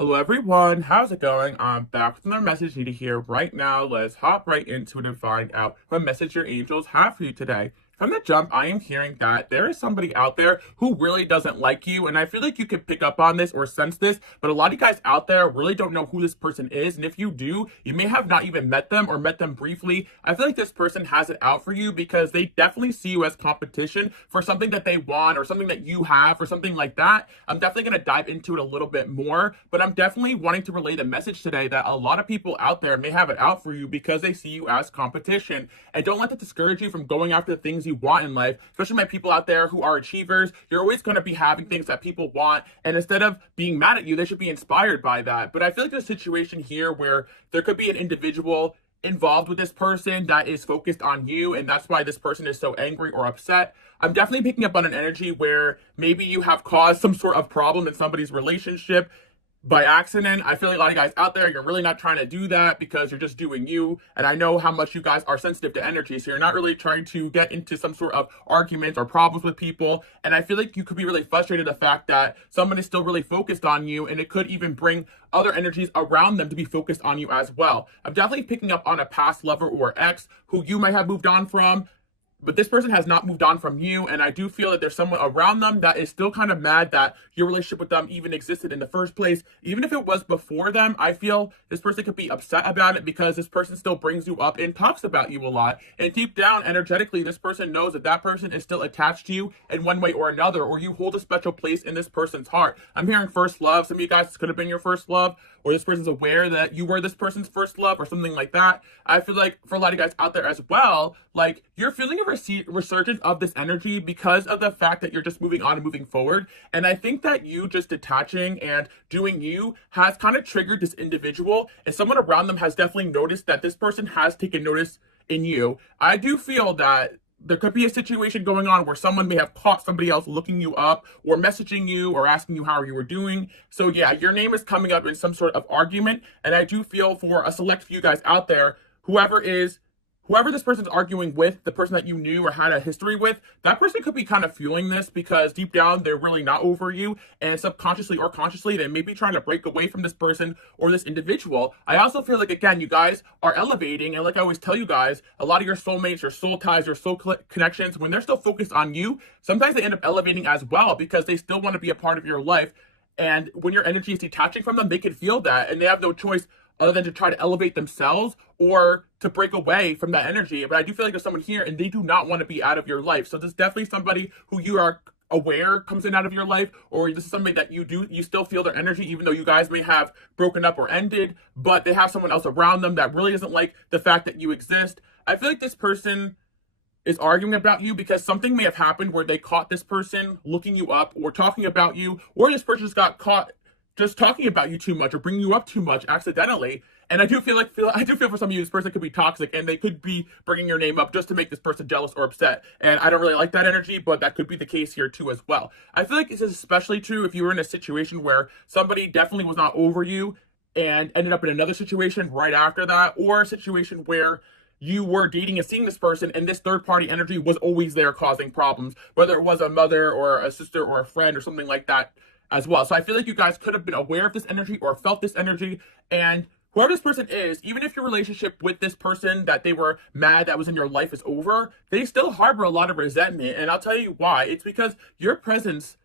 Hello everyone, how's it going? I'm back with another message you need to hear right now. Let's hop right into it and find out what message your angels have for you today. From the jump, I am hearing that there is somebody out there who really doesn't like you, and I feel like you can pick up on this or sense this, but a lot of you guys out there really don't know who this person is, and if you do, you may have not even met them or met them briefly. I feel like this person has it out for you because they definitely see you as competition for something that they want or something that you have or something like that. I'm definitely going to dive into it a little bit more, but I'm definitely wanting to relay the message today that a lot of people out there may have it out for you because they see you as competition. And don't let that discourage you from going after the things you want in life, especially my people out there who are achievers. You're always going to be having things that people want, and instead of being mad at you, they should be inspired by that. But I feel like there's a situation here where there could be an individual involved with this person that is focused on you, and that's why this person is so angry or upset. I'm definitely picking up on an energy where maybe you have caused some sort of problem in somebody's relationship by accident. I feel like a lot of you guys out there, you're really not trying to do that because you're just doing you. And I know how much you guys are sensitive to energy. So you're not really trying to get into some sort of arguments or problems with people. And I feel like you could be really frustrated at the fact that someone is still really focused on you, and it could even bring other energies around them to be focused on you as well. I'm definitely picking up on a past lover or ex who you might have moved on from, but this person has not moved on from you, and I do feel that there's someone around them that is still kind of mad that your relationship with them even existed in the first place. Even if it was before them, I feel this person could be upset about it because this person still brings you up and talks about you a lot. And deep down, energetically, this person knows that that person is still attached to you in one way or another, or you hold a special place in this person's heart. I'm hearing first love. Some of you guys, this could have been your first love, or this person's aware that you were this person's first love or something like that. I feel like for a lot of you guys out there as well, like you're feeling a resurgence of this energy because of the fact that you're just moving on and moving forward. And I think that you just detaching and doing you has kind of triggered this individual, and someone around them has definitely noticed that this person has taken notice in you. I do feel that there could be a situation going on where someone may have caught somebody else looking you up or messaging you or asking you how you were doing. So yeah, your name is coming up in some sort of argument. And I do feel for a select few guys out there, whoever this person's arguing with, the person that you knew or had a history with, that person could be kind of fueling this because deep down, they're really not over you. And subconsciously or consciously, they may be trying to break away from this person or this individual. I also feel like, again, you guys are elevating. And like I always tell you guys, a lot of your soulmates, your soul ties, your soul connections, when they're still focused on you, sometimes they end up elevating as well because they still want to be a part of your life. And when your energy is detaching from them, they can feel that, and they have no choice other than to try to elevate themselves or to break away from that energy. But I do feel like there's someone here and they do not want to be out of your life. So there's definitely somebody who you are aware comes in out of your life, or this is somebody that you still feel their energy, even though you guys may have broken up or ended, but they have someone else around them that really doesn't like the fact that you exist. I feel like this person is arguing about you because something may have happened where they caught this person looking you up or talking about you, or this person just got caught just talking about you too much or bringing you up too much accidentally. And I do feel for some of you, this person could be toxic and they could be bringing your name up just to make this person jealous or upset. And I don't really like that energy, but that could be the case here too as well. I feel like this is especially true if you were in a situation where somebody definitely was not over you and ended up in another situation right after that, or a situation where you were dating and seeing this person and this third party energy was always there causing problems, whether it was a mother or a sister or a friend or something like that as well. So I feel like you guys could have been aware of this energy or felt this energy, and whoever this person is, even if your relationship with this person that they were mad that was in your life is over, they still harbor a lot of resentment. And I'll tell you why. It's because your presence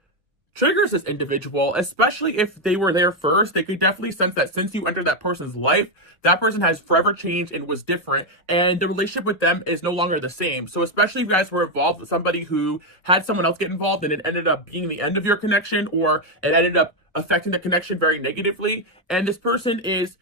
triggers this individual, especially if they were there first. They could definitely sense that since you entered that person's life, that person has forever changed and was different, and the relationship with them is no longer the same. So especially if you guys were involved with somebody who had someone else get involved and it ended up being the end of your connection, or it ended up affecting the connection very negatively, and this person is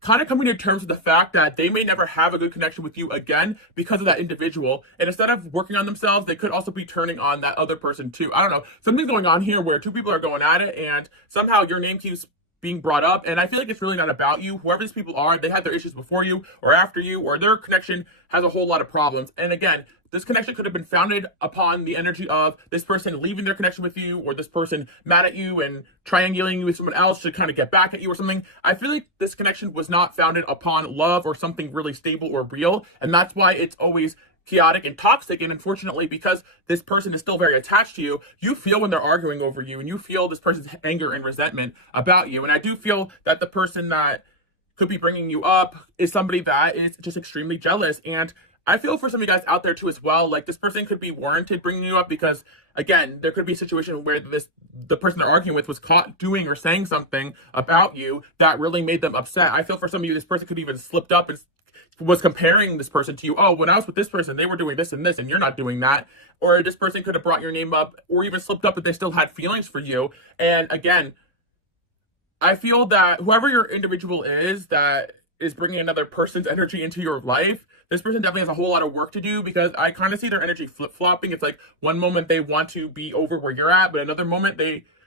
kind of coming to terms with the fact that they may never have a good connection with you again because of that individual. And instead of working on themselves, they could also be turning on that other person too. I don't know. Something's going on here where two people are going at it and somehow your name keeps being brought up. And I feel like it's really not about you. Whoever these people are, they had their issues before you or after you, or their connection has a whole lot of problems. And again, this connection could have been founded upon the energy of this person leaving their connection with you, or this person mad at you and triangulating you with someone else to kind of get back at you or something. I feel like this connection was not founded upon love or something really stable or real. And that's why it's always chaotic and toxic. And unfortunately, because this person is still very attached to you, you feel when they're arguing over you, and you feel this person's anger and resentment about you. And I do feel that the person that could be bringing you up is somebody that is just extremely jealous. And I feel for some of you guys out there too as well, like this person could be warranted bringing you up because, again, there could be a situation where the person they're arguing with was caught doing or saying something about you that really made them upset. I feel for some of you, this person could even slipped up and was comparing this person to you. Oh, when I was with this person, they were doing this and this, and you're not doing that. Or this person could have brought your name up or even slipped up if they still had feelings for you. And again, I feel that whoever your individual is that is bringing another person's energy into your life, this person definitely has a whole lot of work to do, because I kind of see their energy flip-flopping. It's like one moment they want to be over where you're at, but another moment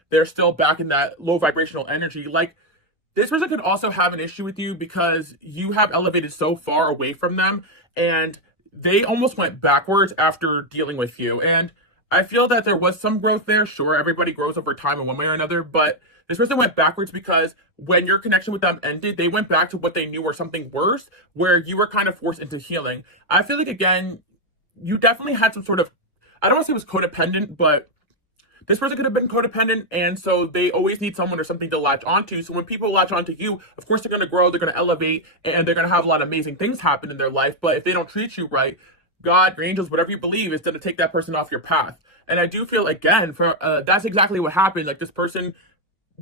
they're still back in that low vibrational energy. Like, this person could also have an issue with you because you have elevated so far away from them, and they almost went backwards after dealing with you. And I feel that there was some growth there. Sure, everybody grows over time in one way or another, but this person went backwards because when your connection with them ended, they went back to what they knew or something worse, where you were kind of forced into healing. I feel like, again, you definitely had some sort of, I don't want to say it was codependent, but this person could have been codependent, and so they always need someone or something to latch onto. So when people latch onto you, of course, they're going to grow, they're going to elevate, and they're going to have a lot of amazing things happen in their life. But if they don't treat you right, God, your angels, whatever you believe, is going to take that person off your path. And I do feel, again, that's exactly what happened. Like, this person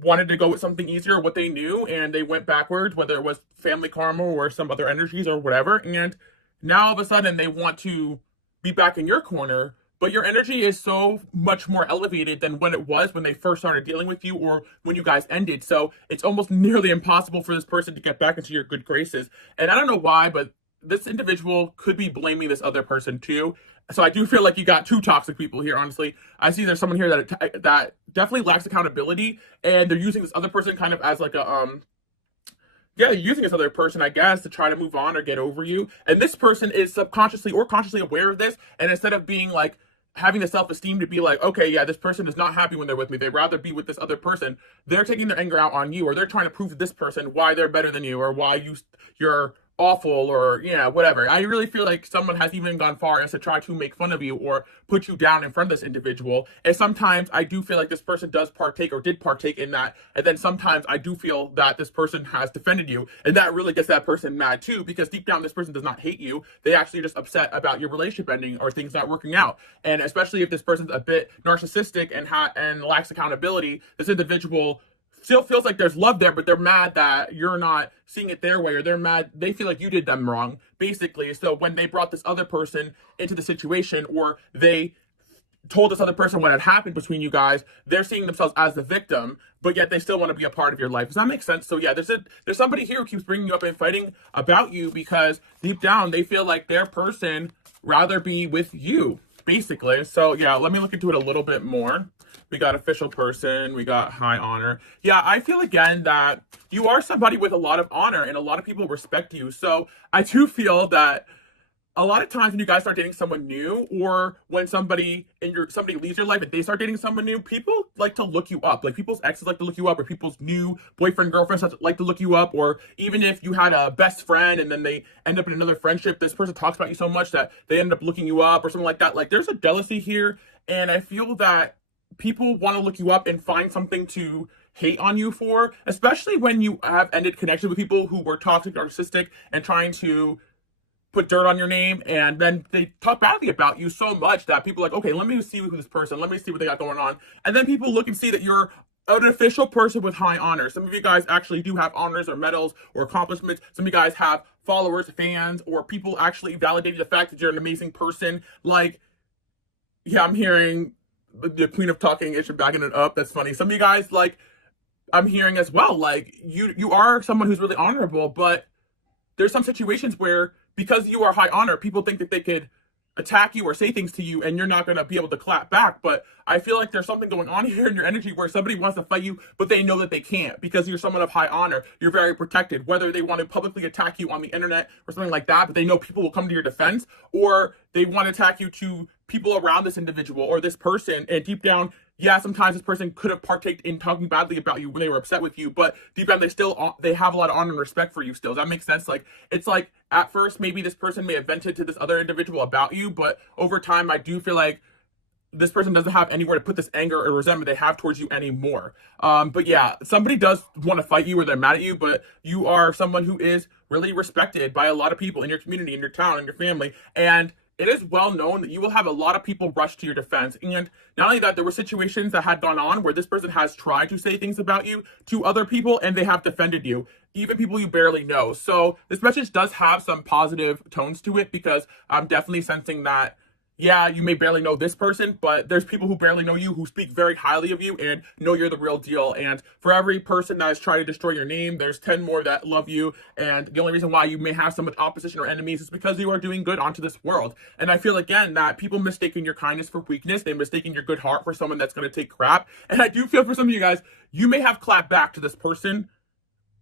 wanted to go with something easier, what they knew, and they went backwards, whether it was family karma or some other energies or whatever. And now all of a sudden they want to be back in your corner, but your energy is so much more elevated than when it was when they first started dealing with you or when you guys ended. So it's almost nearly impossible for this person to get back into your good graces. And I don't know why, but this individual could be blaming this other person too. So I do feel like you got two toxic people here, honestly. I see there's someone here that definitely lacks accountability, and they're using this other person kind of as like they're using this other person, I guess, to try to move on or get over you. And this person is subconsciously or consciously aware of this, and instead of being like, having the self-esteem to be like, okay, yeah, this person is not happy when they're with me, they'd rather be with this other person, they're taking their anger out on you, or they're trying to prove to this person why they're better than you, or why you're awful, or whatever. I really feel like someone has even gone far as to try to make fun of you or put you down in front of this individual. And sometimes I do feel like this person does partake or did partake in that, and then sometimes I do feel that this person has defended you, and that really gets that person mad too, because deep down this person does not hate you, they actually are just upset about your relationship ending or things not working out. And especially if this person's a bit narcissistic and lacks accountability, this individual still feels like there's love there, but they're mad that you're not seeing it their way, or they're mad, they feel like you did them wrong, basically. So when they brought this other person into the situation, or they told this other person what had happened between you guys, they're seeing themselves as the victim, but yet they still want to be a part of your life. Does that make sense? So yeah, there's somebody here who keeps bringing you up and fighting about you because deep down they feel like their person rather be with you, basically. So yeah, let me look into it a little bit more. We got official person, we got high honor. Yeah, I feel again that you are somebody with a lot of honor and a lot of people respect you. So I do feel that a lot of times when you guys start dating someone new, or when somebody leaves your life and they start dating someone new, people like to look you up. Like, people's exes like to look you up, or people's new boyfriend, girlfriends like to look you up, or even if you had a best friend and then they end up in another friendship, this person talks about you so much that they end up looking you up or something like that. Like, there's a jealousy here, and I feel that people want to look you up and find something to hate on you for, especially when you have ended connection with people who were toxic, narcissistic, and trying to put dirt on your name, and then they talk badly about you so much that people are like, okay, let me see who this person, let me see what they got going on. And then people look and see that you're an official person with high honor. Some of you guys actually do have honors or medals or accomplishments. Some of you guys have followers, fans, or people actually validating the fact that you're an amazing person. Like, yeah, I'm hearing the queen of talking ish and backing it up. That's funny. Some of you guys, like, I'm hearing as well, like, you are someone who's really honorable, but there's some situations where, because you are high honor, people think that they could attack you or say things to you and you're not going to be able to clap back. But I feel like there's something going on here in your energy where somebody wants to fight you, but they know that they can't, because you're someone of high honor. You're very protected, whether they want to publicly attack you on the internet or something like that, but they know people will come to your defense, or they want to attack you to people around this individual or this person, and deep down yeah, sometimes this person could have partaked in talking badly about you when they were upset with you, but deep down they have a lot of honor and respect for you still. Does that make sense? Like, it's like at first maybe this person may have vented to this other individual about you, but over time I do feel like this person doesn't have anywhere to put this anger or resentment they have towards you anymore. But yeah, somebody does want to fight you or they're mad at you, but you are someone who is really respected by a lot of people in your community, in your town, in your family, and it is well known that you will have a lot of people rush to your defense. And not only that, there were situations that had gone on where this person has tried to say things about you to other people and they have defended you, even people you barely know. So this message does have some positive tones to it, because I'm definitely sensing that, yeah, you may barely know this person, but there's people who barely know you who speak very highly of you and know you're the real deal. And for every person that is trying to destroy your name, there's 10 more that love you. And the only reason why you may have so much opposition or enemies is because you are doing good onto this world. And I feel, again, that people mistaking your kindness for weakness, they mistaking your good heart for someone that's going to take crap. And I do feel for some of you guys, you may have clapped back to this person,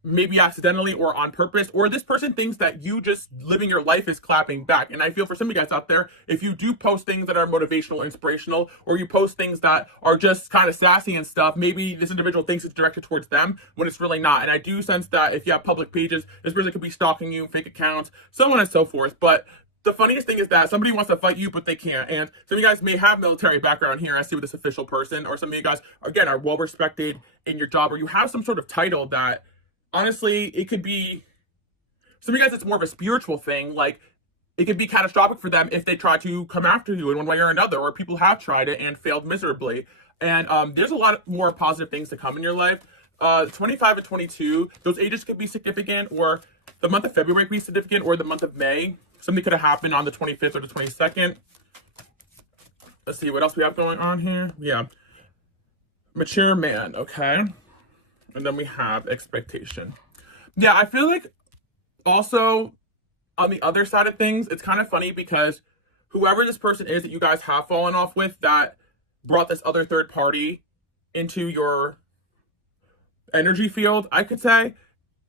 maybe accidentally or on purpose, or this person thinks that you just living your life is clapping back. And I feel for some of you guys out there, if you do post things that are motivational, inspirational, or you post things that are just kind of sassy and stuff, maybe this individual thinks it's directed towards them when it's really not. And I do sense that if you have public pages, this person could be stalking you, fake accounts, so on and so forth. But the funniest thing is that somebody wants to fight you, but they can't. And some of you guys may have military background here, I see with this official person, or some of you guys, again, are well respected in your job, or you have some sort of title that, honestly, it could be, some of you guys, it's more of a spiritual thing. Like, it could be catastrophic for them if they try to come after you in one way or another, or people have tried it and failed miserably. And there's a lot more positive things to come in your life. 25 and 22, those ages could be significant, or the month of February could be significant, or the month of May. Something could have happened on the 25th or the 22nd. Let's see what else we have going on here. Yeah. Mature man, okay. And then we have expectation. Yeah, I feel like also on the other side of things, it's kind of funny because whoever this person is that you guys have fallen off with that brought this other third party into your energy field, I could say.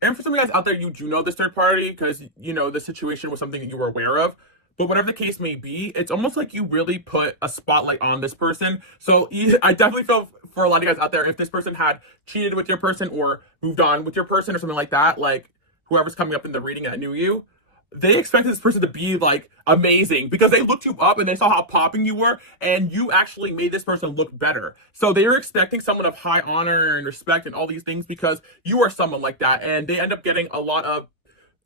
And for some of you guys out there, you do know this third party because, you know, the situation was something that you were aware of. But whatever the case may be, it's almost like you really put a spotlight on this person. So I definitely feel for a lot of you guys out there, if this person had cheated with your person or moved on with your person or something like that, like whoever's coming up in the reading that knew you, they expected this person to be like amazing because they looked you up and they saw how popping you were, and you actually made this person look better. So they were expecting someone of high honor and respect and all these things because you are someone like that, and they end up getting a lot of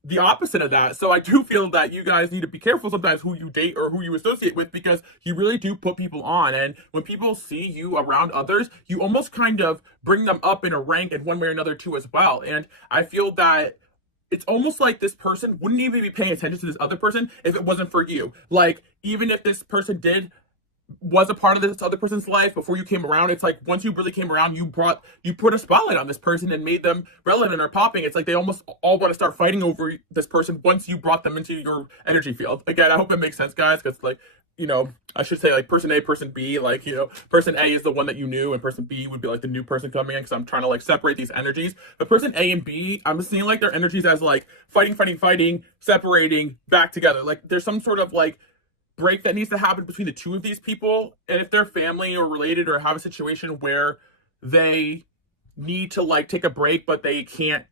the opposite of that. So I do feel that you guys need to be careful sometimes who you date or who you associate with, because you really do put people on. And when people see you around others, you almost kind of bring them up in a rank in one way or another too as well. And I feel that it's almost like this person wouldn't even be paying attention to this other person if it wasn't for you. Like, even if this person was a part of this other person's life before you came around, it's like once you really came around, you put a spotlight on this person and made them relevant or popping. It's like they almost all want to start fighting over this person once you brought them into your energy field. Again, I hope it makes sense, guys, because, like, you know, I should say, like, person A, person B, like, you know, person A is the one that you knew and person B would be like the new person coming in, because I'm trying to like separate these energies. But person A and B, I'm seeing like their energies as like fighting, separating, back together. Like, there's some sort of like break that needs to happen between the two of these people. And if they're family or related or have a situation where they need to like take a break but they can't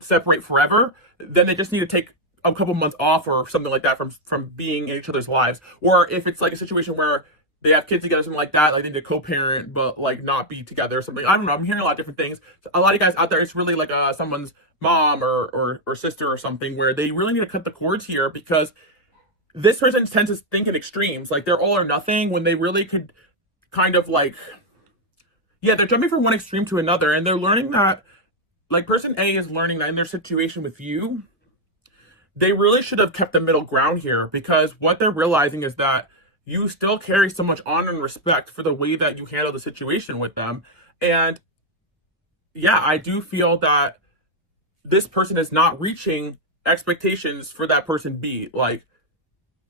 separate forever, then they just need to take a couple months off or something like that from being in each other's lives. Or if it's like a situation where they have kids together, something like that, like they need to co-parent but like not be together or something. I don't know, I'm hearing a lot of different things. A lot of you guys out there, it's really like someone's mom or sister or something, where they really need to cut the cords here, because this person tends to think in extremes, like they're all or nothing, when they really could kind of like, yeah, they're jumping from one extreme to another. And they're learning that, like, person A is learning that in their situation with you, they really should have kept the middle ground here, because what they're realizing is that you still carry so much honor and respect for the way that you handle the situation with them. And yeah, I do feel that this person is not reaching expectations for that person B. Like,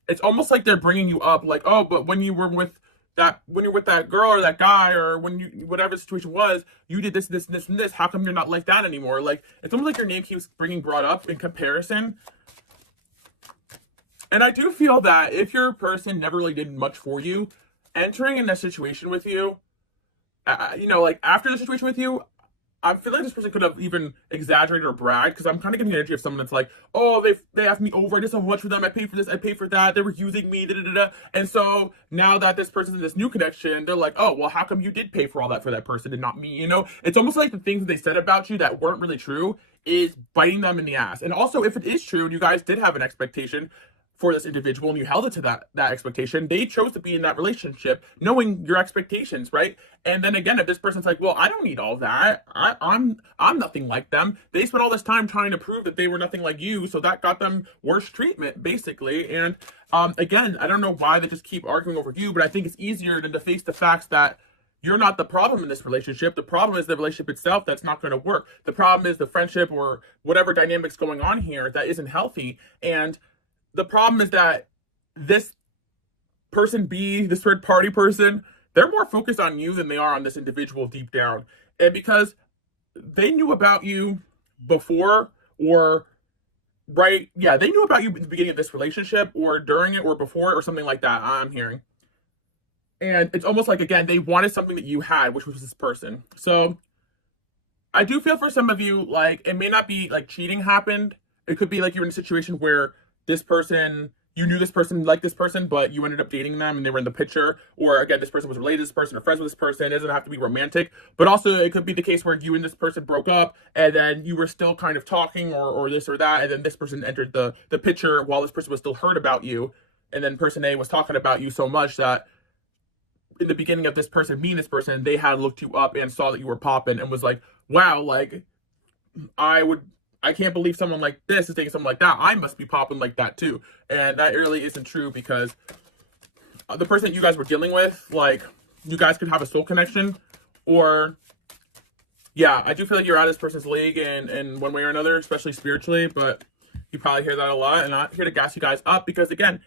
it's almost like they're bringing you up, like, oh, but when you're with that girl or that guy, or when you, whatever the situation was, you did this, this, this, and this. How come you're not like that anymore? Like, it's almost like your name keeps brought up in comparison. And I do feel that if your person never really did much for you, entering in a situation with you you know, like after the situation with you, I feel like this person could have even exaggerated or bragged, because I'm kind of getting the energy of someone that's like, oh, they asked me over, I did so much for them, I paid for this, I paid for that, they were using me, da da da da. And so now that this person's in this new connection, they're like, oh, well, how come you did pay for all that for that person and not me? You know, it's almost like the things that they said about you that weren't really true is biting them in the ass. And also, if it is true and you guys did have an expectation for this individual and you held it to that expectation, they chose to be in that relationship knowing your expectations, right? And then again, if this person's like, well, I don't need all that, I'm nothing like them, they spent all this time trying to prove that they were nothing like you, so that got them worse treatment basically. And again, I don't know why they just keep arguing over you, but I think it's easier than to face the facts that you're not the problem in this relationship. The problem is the relationship itself that's not going to work. The problem is the friendship or whatever dynamics going on here that isn't healthy. And the problem is that this person B, this third party person, they're more focused on you than they are on this individual deep down. And because they knew about you before, or right, yeah, they knew about you at the beginning of this relationship or during it or before it or something like that, I'm hearing. And it's almost like, again, they wanted something that you had, which was this person. So I do feel for some of you, like, it may not be like cheating happened. It could be like you're in a situation where this person, you knew this person liked this person, but you ended up dating them and they were in the picture. Or again, this person was related to this person or friends with this person. It doesn't have to be romantic, but also it could be the case where you and this person broke up and then you were still kind of talking or this or that. And then this person entered the picture while this person was still heard about you. And then person A was talking about you so much that in the beginning of this person meeting this person, they had looked you up and saw that you were popping and was like, wow, like I can't believe someone like this is taking something like that. I must be popping like that too. And that really isn't true, because the person that you guys were dealing with, like, you guys could have a soul connection, or yeah, I do feel like you're out of this person's league in one way or another, especially spiritually, but you probably hear that a lot. And I'm not here to gas you guys up, because again,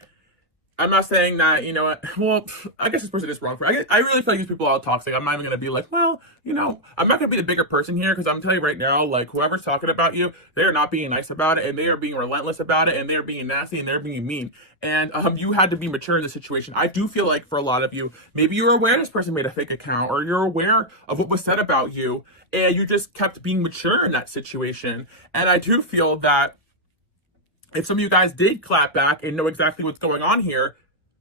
I'm not saying that, you know, well, I guess this person is wrong for, I really feel like these people are all toxic. I'm not even going to be like, well, you know, I'm not going to be the bigger person here, because I'm telling you right now, like, whoever's talking about you, they are not being nice about it, and they are being relentless about it, and they're being nasty, and they're being mean. And you had to be mature in the situation. I do feel like for a lot of you, maybe you're aware this person made a fake account, or you're aware of what was said about you, and you just kept being mature in that situation. And I do feel that if some of you guys did clap back and know exactly what's going on here,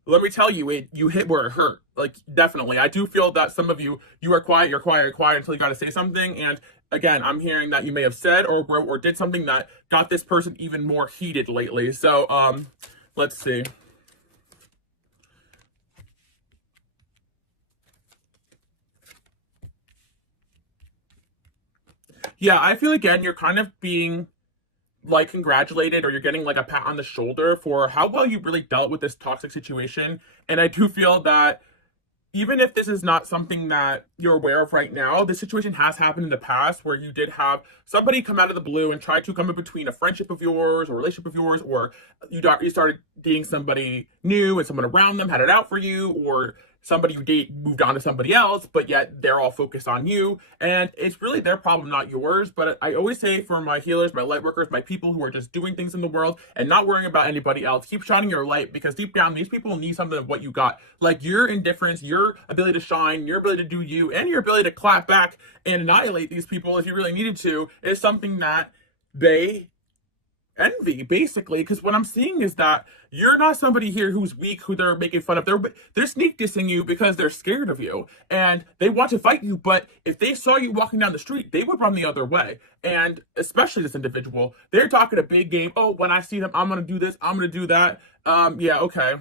let me tell you, you hit where it hurt. Like, definitely. I do feel that some of you are quiet, you're quiet until you got to say something. And again, I'm hearing that you may have said or wrote or did something that got this person even more heated lately. So, let's see. Yeah, I feel again, you're kind of being like congratulated, or you're getting like a pat on the shoulder for how well you really dealt with this toxic situation. And I do feel that even if this is not something that you're aware of right now, this situation has happened in the past where you did have somebody come out of the blue and try to come in between a friendship of yours or relationship of yours, or you started dating somebody new and someone around them had it out for you, or somebody you date moved on to somebody else, but yet they're all focused on you. And it's really their problem, not yours. But I always say, for my healers, my light workers, my people who are just doing things in the world and not worrying about anybody else, keep shining your light, because deep down, these people need something of what you got. Like your indifference, your ability to shine, your ability to do you, and your ability to clap back and annihilate these people if you really needed to, is something that they envy, basically. Because what I'm seeing is that you're not somebody here who's weak, who they're making fun of. They're sneak dissing you because they're scared of you and they want to fight you. But if they saw you walking down the street, they would run the other way. And especially this individual, they're talking a big game. Oh, when I see them, I'm gonna do this, I'm gonna do that. Yeah, okay.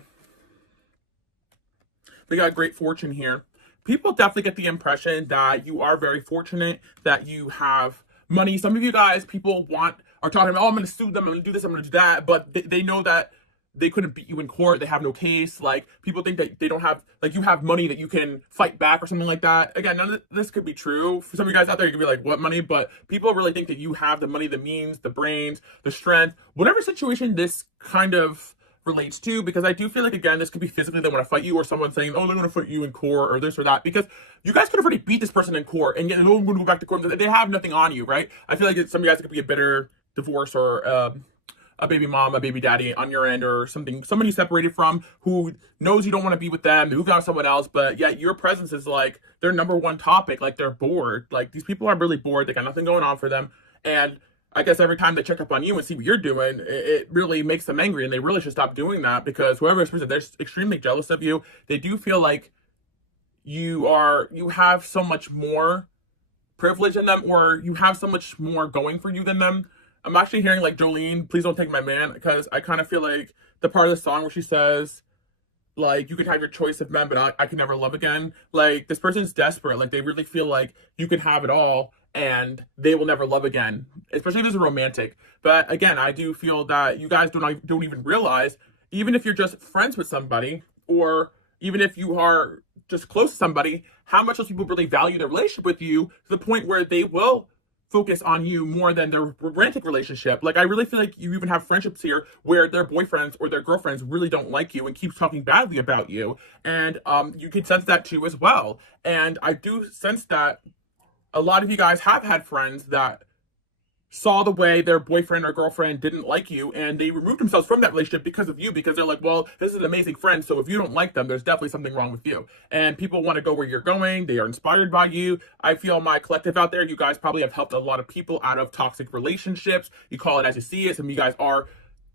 They got great fortune here. People definitely get the impression that you are very fortunate, that you have money. Some of you guys, people are talking about, oh, I'm going to sue them, I'm going to do this, I'm going to do that, but they know that they couldn't beat you in court, they have no case. Like, people think that they don't have, like, you have money that you can fight back or something like that. Again, none of this could be true. For some of you guys out there, you could be like, what money? But people really think that you have the money, the means, the brains, the strength, whatever situation this kind of relates to. Because I do feel like, again, this could be physically they want to fight you, or someone saying, oh, they're going to fight you in court, or this or that, because you guys could have already beat this person in court and yet no one would go back to court. They have nothing on you, right? I feel like some of you guys, it could be a bitter divorce or a baby mom, a baby daddy on your end, or something, someone you separated from who knows you don't want to be with them, they moved on to someone else, but yet your presence is like their number one topic. Like they're bored. Like these people are really bored. They got nothing going on for them. And I guess every time they check up on you and see what you're doing, it really makes them angry, and they really should stop doing that, because whoever this person, they're extremely jealous of you. They do feel like you have so much more privilege than them, or you have so much more going for you than them. I'm actually hearing like Jolene, please don't take my man, because I kind of feel like the part of the song where she says, like, you can have your choice of men, but I can never love again. Like, this person's desperate. Like, they really feel like you can have it all and they will never love again, especially if it's a romantic. But again, I do feel that you guys don't even realize, even if you're just friends with somebody, or even if you are just close to somebody, how much those people really value their relationship with you, to the point where they will focus on you more than their romantic relationship. Like, I really feel like you even have friendships here where their boyfriends or their girlfriends really don't like you and keeps talking badly about you. And you can sense that too as well. And I do sense that a lot of you guys have had friends that saw the way their boyfriend or girlfriend didn't like you, and they removed themselves from that relationship because of you, because they're like, well, this is an amazing friend, so if you don't like them, there's definitely something wrong with you. And people want to go where you're going. They are inspired by you. I feel my collective out there, you guys probably have helped a lot of people out of toxic relationships. You call it as you see it. Some of you guys are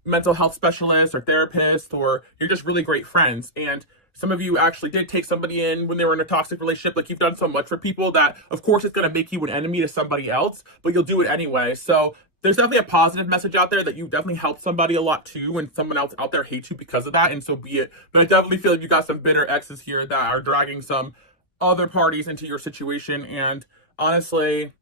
mental health specialists or therapists, or you're just really great friends. And some of you actually did take somebody in when they were in a toxic relationship. Like, you've done so much for people that, of course, it's going to make you an enemy to somebody else, but you'll do it anyway. So there's definitely a positive message out there that you definitely helped somebody a lot too, and someone else out there hates you because of that, and so be it. But I definitely feel like you got some bitter exes here that are dragging some other parties into your situation. And honestly,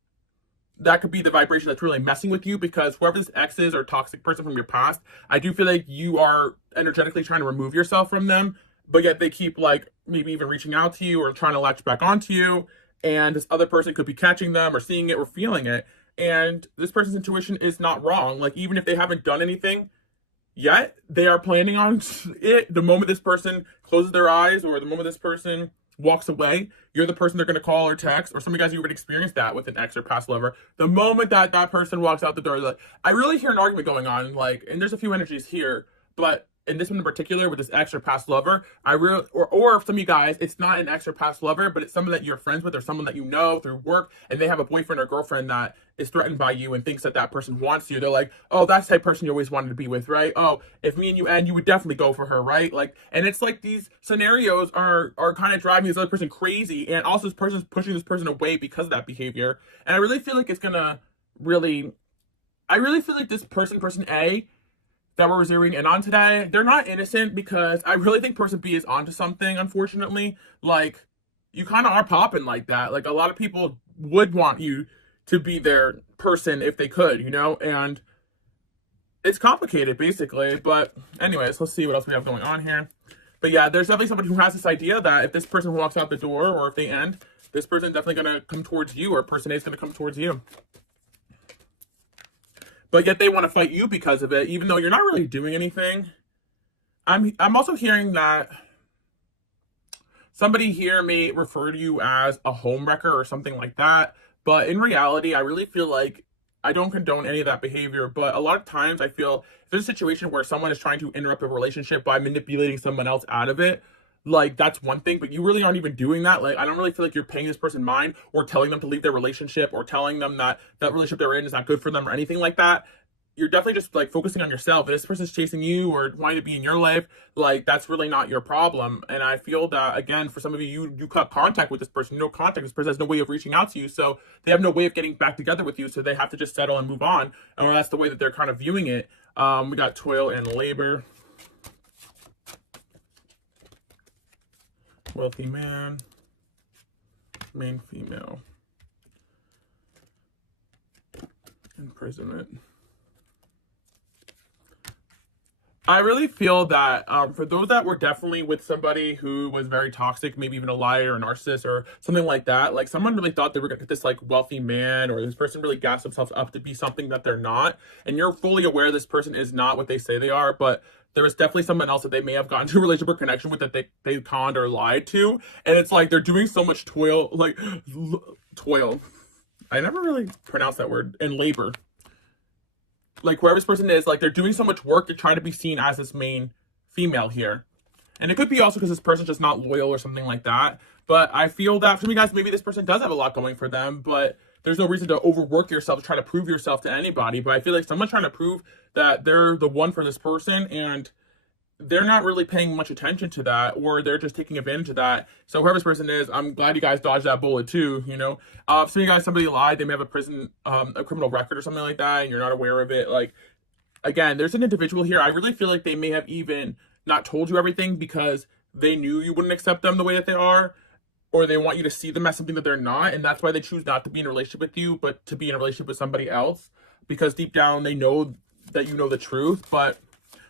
that could be the vibration that's really messing with you, because whoever this ex is or toxic person from your past, I do feel like you are energetically trying to remove yourself from them, but yet they keep like maybe even reaching out to you or trying to latch back onto you. And this other person could be catching them or seeing it or feeling it. And this person's intuition is not wrong. Like, even if they haven't done anything yet, they are planning on it. The moment this person closes their eyes, or the moment this person walks away, you're the person they're going to call or text. Or some of you guys, you already experienced that with an ex or past lover. The moment that that person walks out the door, like, I really hear an argument going on, like, and there's a few energies here, but in this one in particular, with this ex or past lover, or some of you guys, it's not an ex or past lover, but it's someone that you're friends with, or someone that you know through work, and they have a boyfriend or girlfriend that is threatened by you and thinks that that person wants you. They're like, oh, that's the type of person you always wanted to be with, right? Oh, if me and you end, you would definitely go for her, right? Like, and it's like these scenarios are kind of driving this other person crazy, and also this person's pushing this person away because of that behavior. And I really feel like it's gonna I really feel like this person A, that we're zeroing in on today, they're not innocent, because I really think person B is onto something, unfortunately. Like, you kind of are popping like that. Like, a lot of people would want you to be their person if they could, you know? And it's complicated, basically. But anyways, let's see what else we have going on here. But yeah, there's definitely somebody who has this idea that if this person walks out the door, or if they end, this person's definitely going to come towards you, or person A is going to come towards you. But yet they want to fight you because of it, even though you're not really doing anything. I'm also hearing that somebody here may refer to you as a homewrecker or something like that. But in reality, I really feel like I don't condone any of that behavior. But a lot of times I feel if there's a situation where someone is trying to interrupt a relationship by manipulating someone else out of it, like, that's one thing, but you really aren't even doing that. Like, I don't really feel like you're paying this person mind, or telling them to leave their relationship, or telling them that that relationship they're in is not good for them, or anything like that. You're definitely just like focusing on yourself. If this person's chasing you or wanting to be in your life, like, that's really not your problem. And I feel that, again, for some of you, you cut contact with this person, no contact. This person has no way of reaching out to you, so they have no way of getting back together with you. So they have to just settle and move on, or that's the way that they're kind of viewing it. We got toil and labor. Wealthy man, main female, imprisonment. I really feel that for those that were definitely with somebody who was very toxic, maybe even a liar, a narcissist, or something like that, like, someone really thought they were gonna get this like wealthy man, or this person really gassed themselves up to be something that they're not, and you're fully aware this person is not what they say they are, but there is definitely someone else that they may have gotten to a relationship or connection with that they conned or lied to. And it's like they're doing so much toil. I never really pronounced that word. And labor. like whoever this person is, like they're doing so much work to try to be seen as this main female here. And it could be also because this person's just not loyal or something like that. But I feel that for me, guys, maybe this person does have a lot going for them, but there's no reason to overwork yourself to try to prove yourself to anybody. But I feel like someone's trying to prove that they're the one for this person, and they're not really paying much attention to that, or they're just taking advantage of that. So whoever this person is, I'm glad you guys dodged that bullet too, you know. So you guys, somebody lied, they may have a criminal record or something like that, and you're not aware of it. Like, again, there's an individual here, I really feel like they may have even not told you everything because they knew you wouldn't accept them the way that they are, or they want you to see them as something that they're not, and that's why they choose not to be in a relationship with you, but to be in a relationship with somebody else, because deep down they know that you know the truth. But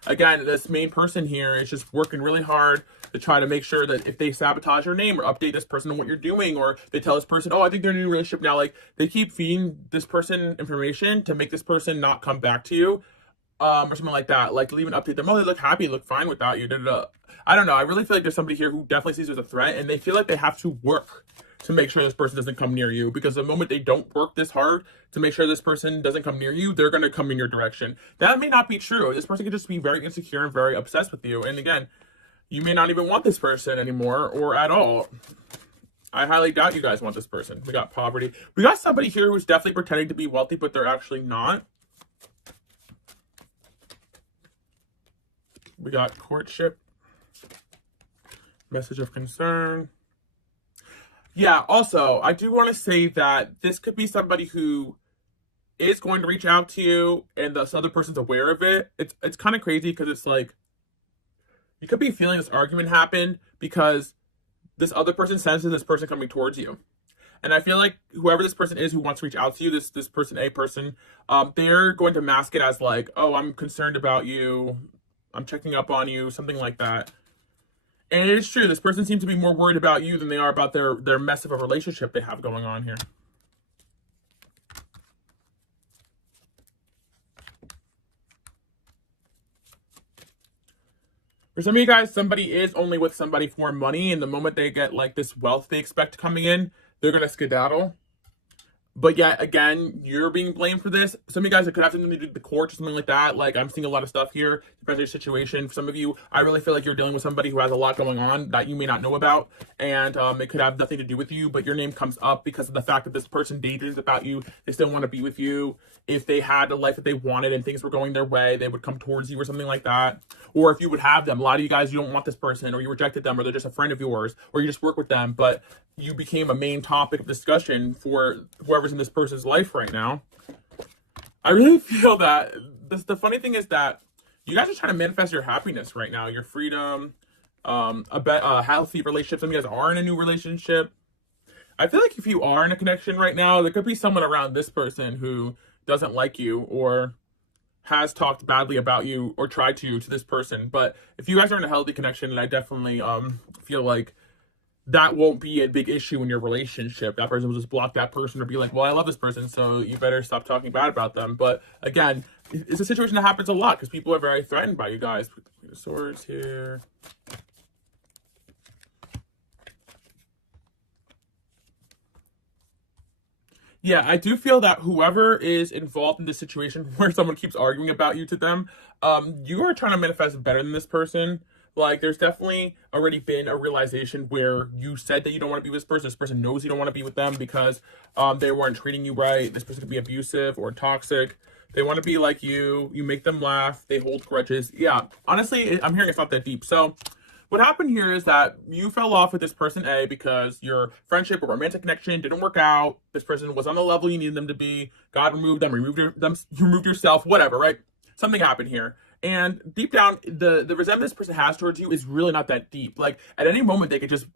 again, this main person here is just working really hard to try to make sure that if they sabotage your name or update this person on what you're doing, or they tell this person, oh, I think they're in a new relationship now, like they keep feeding this person information to make this person not come back to you, or something like that. Like they'll even update them, oh, they look happy, look fine without you, I don't know. I really feel like there's somebody here who definitely sees you as a threat, and they feel like they have to work to make sure this person doesn't come near you, because the moment they don't work this hard to make sure this person doesn't come near you, they're going to come in your direction. That may not be true. This person could just be very insecure and very obsessed with you. And again, you may not even want this person anymore or at all. I highly doubt you guys want this person. We got poverty. We got somebody here who's definitely pretending to be wealthy, but they're actually not. We got courtship. Message of concern. Yeah, also, I do want to say that this could be somebody who is going to reach out to you, and this other person's aware of it. It's kind of crazy because it's like, you could be feeling this argument happen because this other person senses this person coming towards you. And I feel like whoever this person is who wants to reach out to you, this person, they're going to mask it as like, oh, I'm concerned about you, I'm checking up on you, something like that. And it is true, this person seems to be more worried about you than they are about their mess of a relationship they have going on here. For some of you guys, somebody is only with somebody for money, and the moment they get like this wealth they expect coming in, they're going to skedaddle. But yet again, you're being blamed for this. Some of you guys, it could have something to do with the court or something like that. Like, I'm seeing a lot of stuff here, depends on your situation. For some of you, I really feel like you're dealing with somebody who has a lot going on that you may not know about. And it could have nothing to do with you, but your name comes up because of the fact that this person daydreams about you. They still want to be with you. If they had a life that they wanted and things were going their way, they would come towards you or something like that. Or if you would have them, a lot of you guys, you don't want this person, or you rejected them, or they're just a friend of yours, or you just work with them, but you became a main topic of discussion for whoever's in this person's life right now. I really feel that the funny thing is that you guys are trying to manifest your happiness right now, your freedom, a healthy relationship. Some of you guys are in a new relationship. I feel like if you are in a connection right now, there could be someone around this person who doesn't like you or has talked badly about you or tried to this person. But if you guys are in a healthy connection, and I definitely feel like that won't be a big issue in your relationship. That person will just block that person or be like, well, I love this person, so you better stop talking bad about them. But again, it's a situation that happens a lot because people are very threatened by you guys. Queen of Swords here. Yeah, I do feel that whoever is involved in this situation where someone keeps arguing about you to them, you are trying to manifest better than this person. Like, there's definitely already been a realization where you said that you don't want to be with this person. This person knows you don't want to be with them because they weren't treating you right. This person could be abusive or toxic. They want to be like you. You make them laugh. They hold grudges. Yeah, honestly, I'm hearing it's not that deep. So what happened here is that you fell off with this person A because your friendship or romantic connection didn't work out. This person was on the level you needed them to be. God removed them, you removed yourself, whatever, right? Something happened here. And deep down, the resentment this person has towards you is really not that deep. Like, at any moment, they could just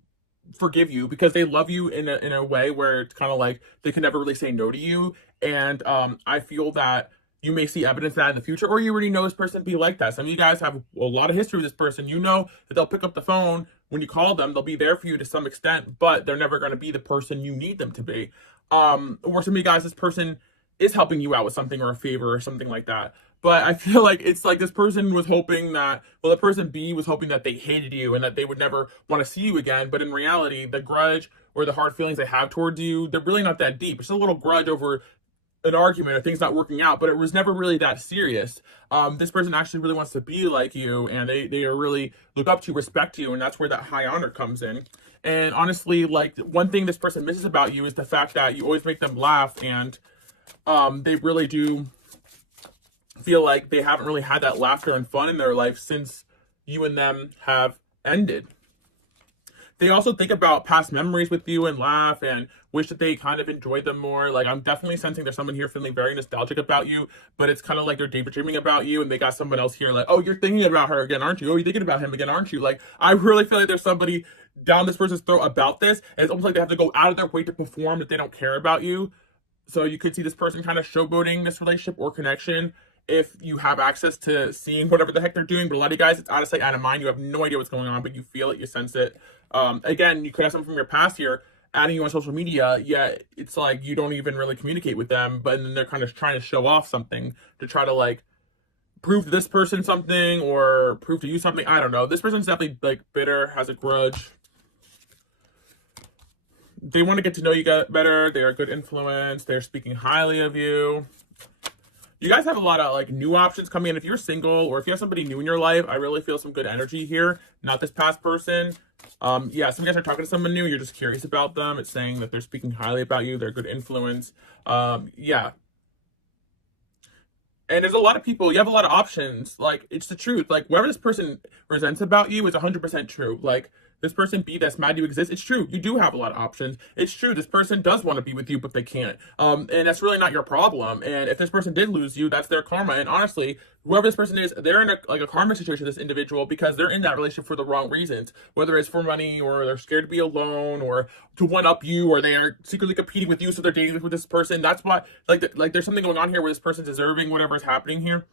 forgive you because they love you in a way where it's kind of like they can never really say no to you. And I feel that you may see evidence of that in the future, or you already know this person be like that. Some of you guys have a lot of history with this person. You know that they'll pick up the phone when you call them. They'll be there for you to some extent, but they're never going to be the person you need them to be. Or some of you guys, this person is helping you out with something or a favor or something like that. But I feel like it's like this person was hoping that, well, the person B was hoping that they hated you and that they would never want to see you again. But in reality, the grudge or the hard feelings they have towards you, they're really not that deep. It's a little grudge over an argument or things not working out, but it was never really that serious. This person actually really wants to be like you, and they are really look up to you, respect you, and that's where that high honor comes in. And honestly, like, one thing this person misses about you is the fact that you always make them laugh, and they really do feel like they haven't really had that laughter and fun in their life since you and them have ended. They also think about past memories with you and laugh and wish that they kind of enjoyed them more. Like, I'm definitely sensing there's someone here feeling very nostalgic about you, but it's kind of like they're daydreaming about you, and they got someone else here like, oh, you're thinking about her again, aren't you? Oh, you're thinking about him again, aren't you? Like, I really feel like there's somebody down this person's throat about this, and it's almost like they have to go out of their way to perform that they don't care about you. So you could see this person kind of showboating this relationship or connection if you have access to seeing whatever the heck they're doing. But a lot of you guys, it's out of sight, out of mind. You have no idea what's going on, but you feel it, you sense it. Again, you could have someone from your past here adding you on social media, yet it's like you don't even really communicate with them, but then they're kind of trying to show off something to try to like prove to this person something or prove to you something. I don't know. This person's definitely like bitter, has a grudge. They want to get to know you better. They're a good influence. They're speaking highly of you. You guys have a lot of like new options coming in. If you're single or if you have somebody new in your life, I really feel some good energy here. Not this past person. Yeah, some guys are talking to someone new. You're just curious about them. It's saying that they're speaking highly about you. They're a good influence. Yeah. And there's a lot of people, you have a lot of options. Like, it's the truth. Like, whatever this person resents about you is 100% true. Like, this person B that's mad you exist, it's true. You do have a lot of options. It's true. This person does want to be with you, but they can't. And that's really not your problem. And if this person did lose you, that's their karma. And honestly, whoever this person is, they're in a karma situation, this individual, because they're in that relationship for the wrong reasons. Whether it's for money, or they're scared to be alone, or to one up you, or they are secretly competing with you, so they're dating with this person. That's why, like there's something going on here where this person's deserving whatever is happening here.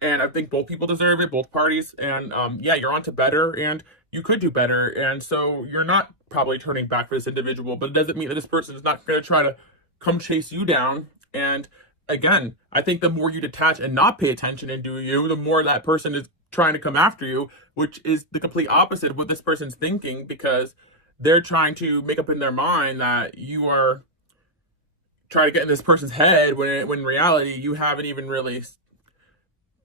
And I think both people deserve it, both parties. And yeah, you're on to better, and you could do better. And so you're not probably turning back for this individual, but it doesn't mean that this person is not going to try to come chase you down. And again, I think the more you detach and not pay attention and do you, the more that person is trying to come after you, which is the complete opposite of what this person's thinking, because they're trying to make up in their mind that you are trying to get in this person's head when in reality you haven't even really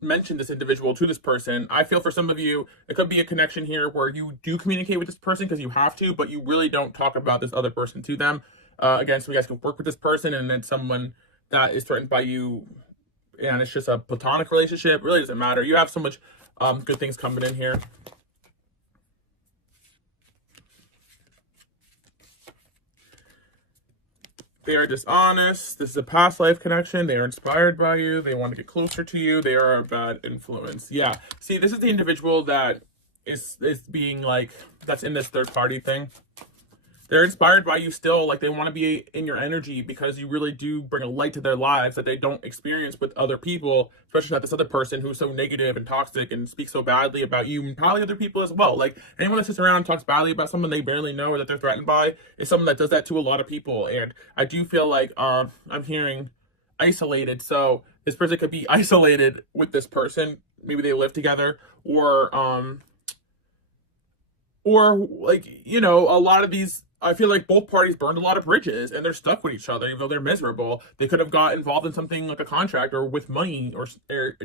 mention this individual to this person. I feel for some of you, it could be a connection here where you do communicate with this person because you have to, but you really don't talk about this other person to them. Again, so you guys can work with this person, and then someone that is threatened by you, and it's just a platonic relationship. Really doesn't matter. You have so much good things coming in here. They are dishonest. This is a past life connection. They are inspired by you. They want to get closer to you. They are a bad influence. Yeah. See, this is the individual that is being like, that's in this third party thing. They're inspired by you still. Like, they want to be in your energy because you really do bring a light to their lives that they don't experience with other people, especially not this other person who's so negative and toxic and speaks so badly about you, and probably other people as well. Like, anyone that sits around and talks badly about someone they barely know or that they're threatened by is someone that does that to a lot of people. And I do feel like I'm hearing isolated. So this person could be isolated with this person. Maybe they live together, or like, you know, a lot of these, I feel like both parties burned a lot of bridges and they're stuck with each other, even though they're miserable. They could have got involved in something like a contract or with money, or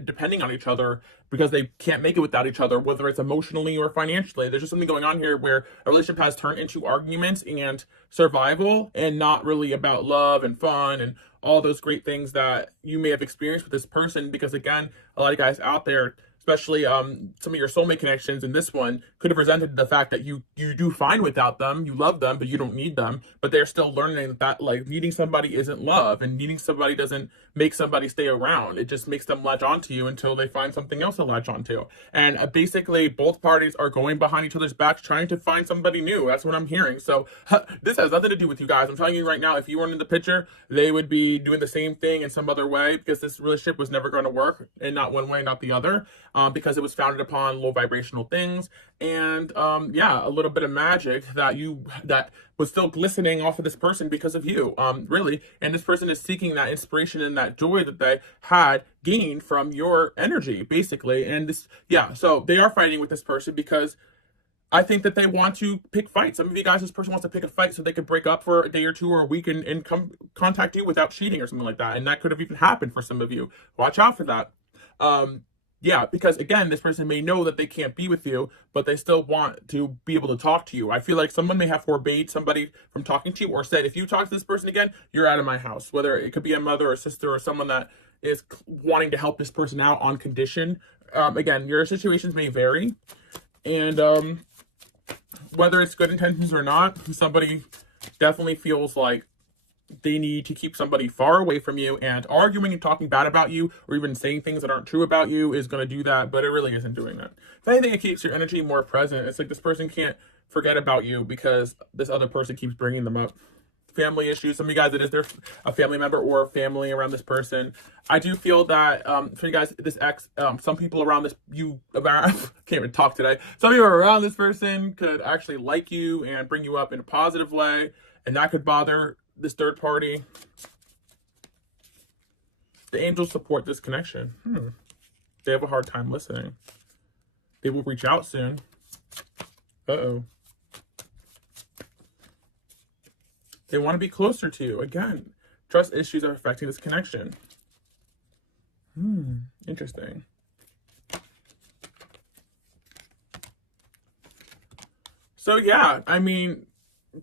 depending on each other, because they can't make it without each other, whether it's emotionally or financially. There's just something going on here where a relationship has turned into arguments and survival, and not really about love and fun and all those great things that you may have experienced with this person. Because again, a lot of guys out there, especially some of your soulmate connections in this one, could have presented the fact that you do fine without them, you love them, but you don't need them. But they're still learning that like needing somebody isn't love, and needing somebody doesn't make somebody stay around. It just makes them latch onto you until they find something else to latch onto. And basically both parties are going behind each other's backs trying to find somebody new. That's what I'm hearing. So this has nothing to do with you guys. I'm telling you right now, if you weren't in the picture, they would be doing the same thing in some other way, because this relationship was never going to work, and not one way, not the other. Because it was founded upon low vibrational things, and yeah, a little bit of magic that was still glistening off of this person because of you, really. And this person is seeking that inspiration and that joy that they had gained from your energy, basically. And this, yeah, so they are fighting with this person because I think that they want to pick fights. Some of you guys, this person wants to pick a fight so they could break up for a day or two or a week and come contact you without cheating or something like that. And that could have even happened for some of you. Watch out for that. Yeah, because again, this person may know that they can't be with you, but they still want to be able to talk to you. I feel like someone may have forbade somebody from talking to you or said, if you talk to this person again, you're out of my house. Whether it could be a mother or sister or someone that is wanting to help this person out on condition. Again, your situations may vary. And whether it's good intentions or not, somebody definitely feels like they need to keep somebody far away from you, and arguing and talking bad about you or even saying things that aren't true about you is going to do that, but it really isn't doing that. If anything, it keeps your energy more present. It's like this person can't forget about you because this other person keeps bringing them up. Family issues. Some of you guys, it is a family member or a family around this person. I do feel that for you guys, this ex, some people around this, can't even talk today. Some people around this person could actually like you and bring you up in a positive way, and that could bother this third party. The angels support this connection. They have a hard time listening. They will reach out soon. Uh-oh. They want to be closer to you. Again, trust issues are affecting this connection. Interesting. So yeah, I mean,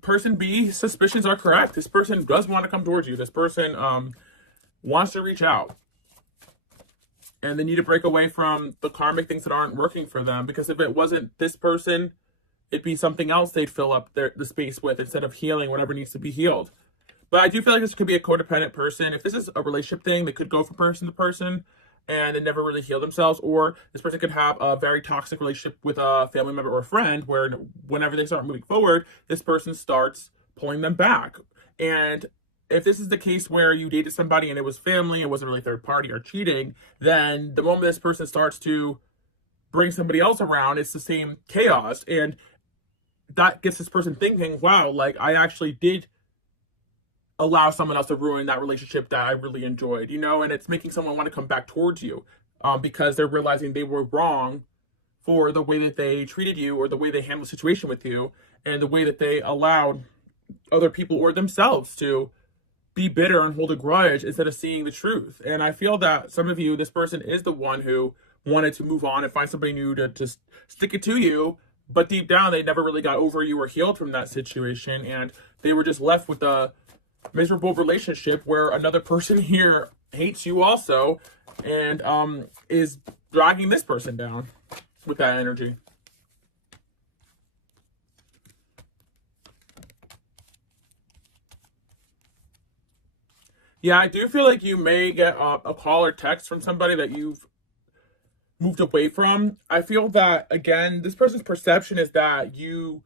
person B, suspicions are correct. This person does want to come towards you. This person wants to reach out. And they need to break away from the karmic things that aren't working for them. Because if it wasn't this person, it'd be something else they'd fill up the space with instead of healing whatever needs to be healed. But I do feel like this could be a codependent person. If this is a relationship thing, they could go from person to person and they never really heal themselves. Or this person could have a very toxic relationship with a family member or a friend where whenever they start moving forward, this person starts pulling them back. And if this is the case where you dated somebody and it was family, it wasn't really third party or cheating, then the moment this person starts to bring somebody else around, it's the same chaos. And that gets this person thinking, wow, like I actually did allow someone else to ruin that relationship that I really enjoyed, and it's making someone want to come back towards you because they're realizing they were wrong for the way that they treated you or the way they handled the situation with you and the way that they allowed other people or themselves to be bitter and hold a grudge instead of seeing the truth. And I feel that some of you, this person is the one who wanted to move on and find somebody new to just stick it to you. But deep down, they never really got over you or healed from that situation. And they were just left with a miserable relationship where another person here hates you also and is dragging this person down with that energy. Yeah, I do feel like you may get a call or text from somebody that you've moved away from. I feel that, again, this person's perception is that you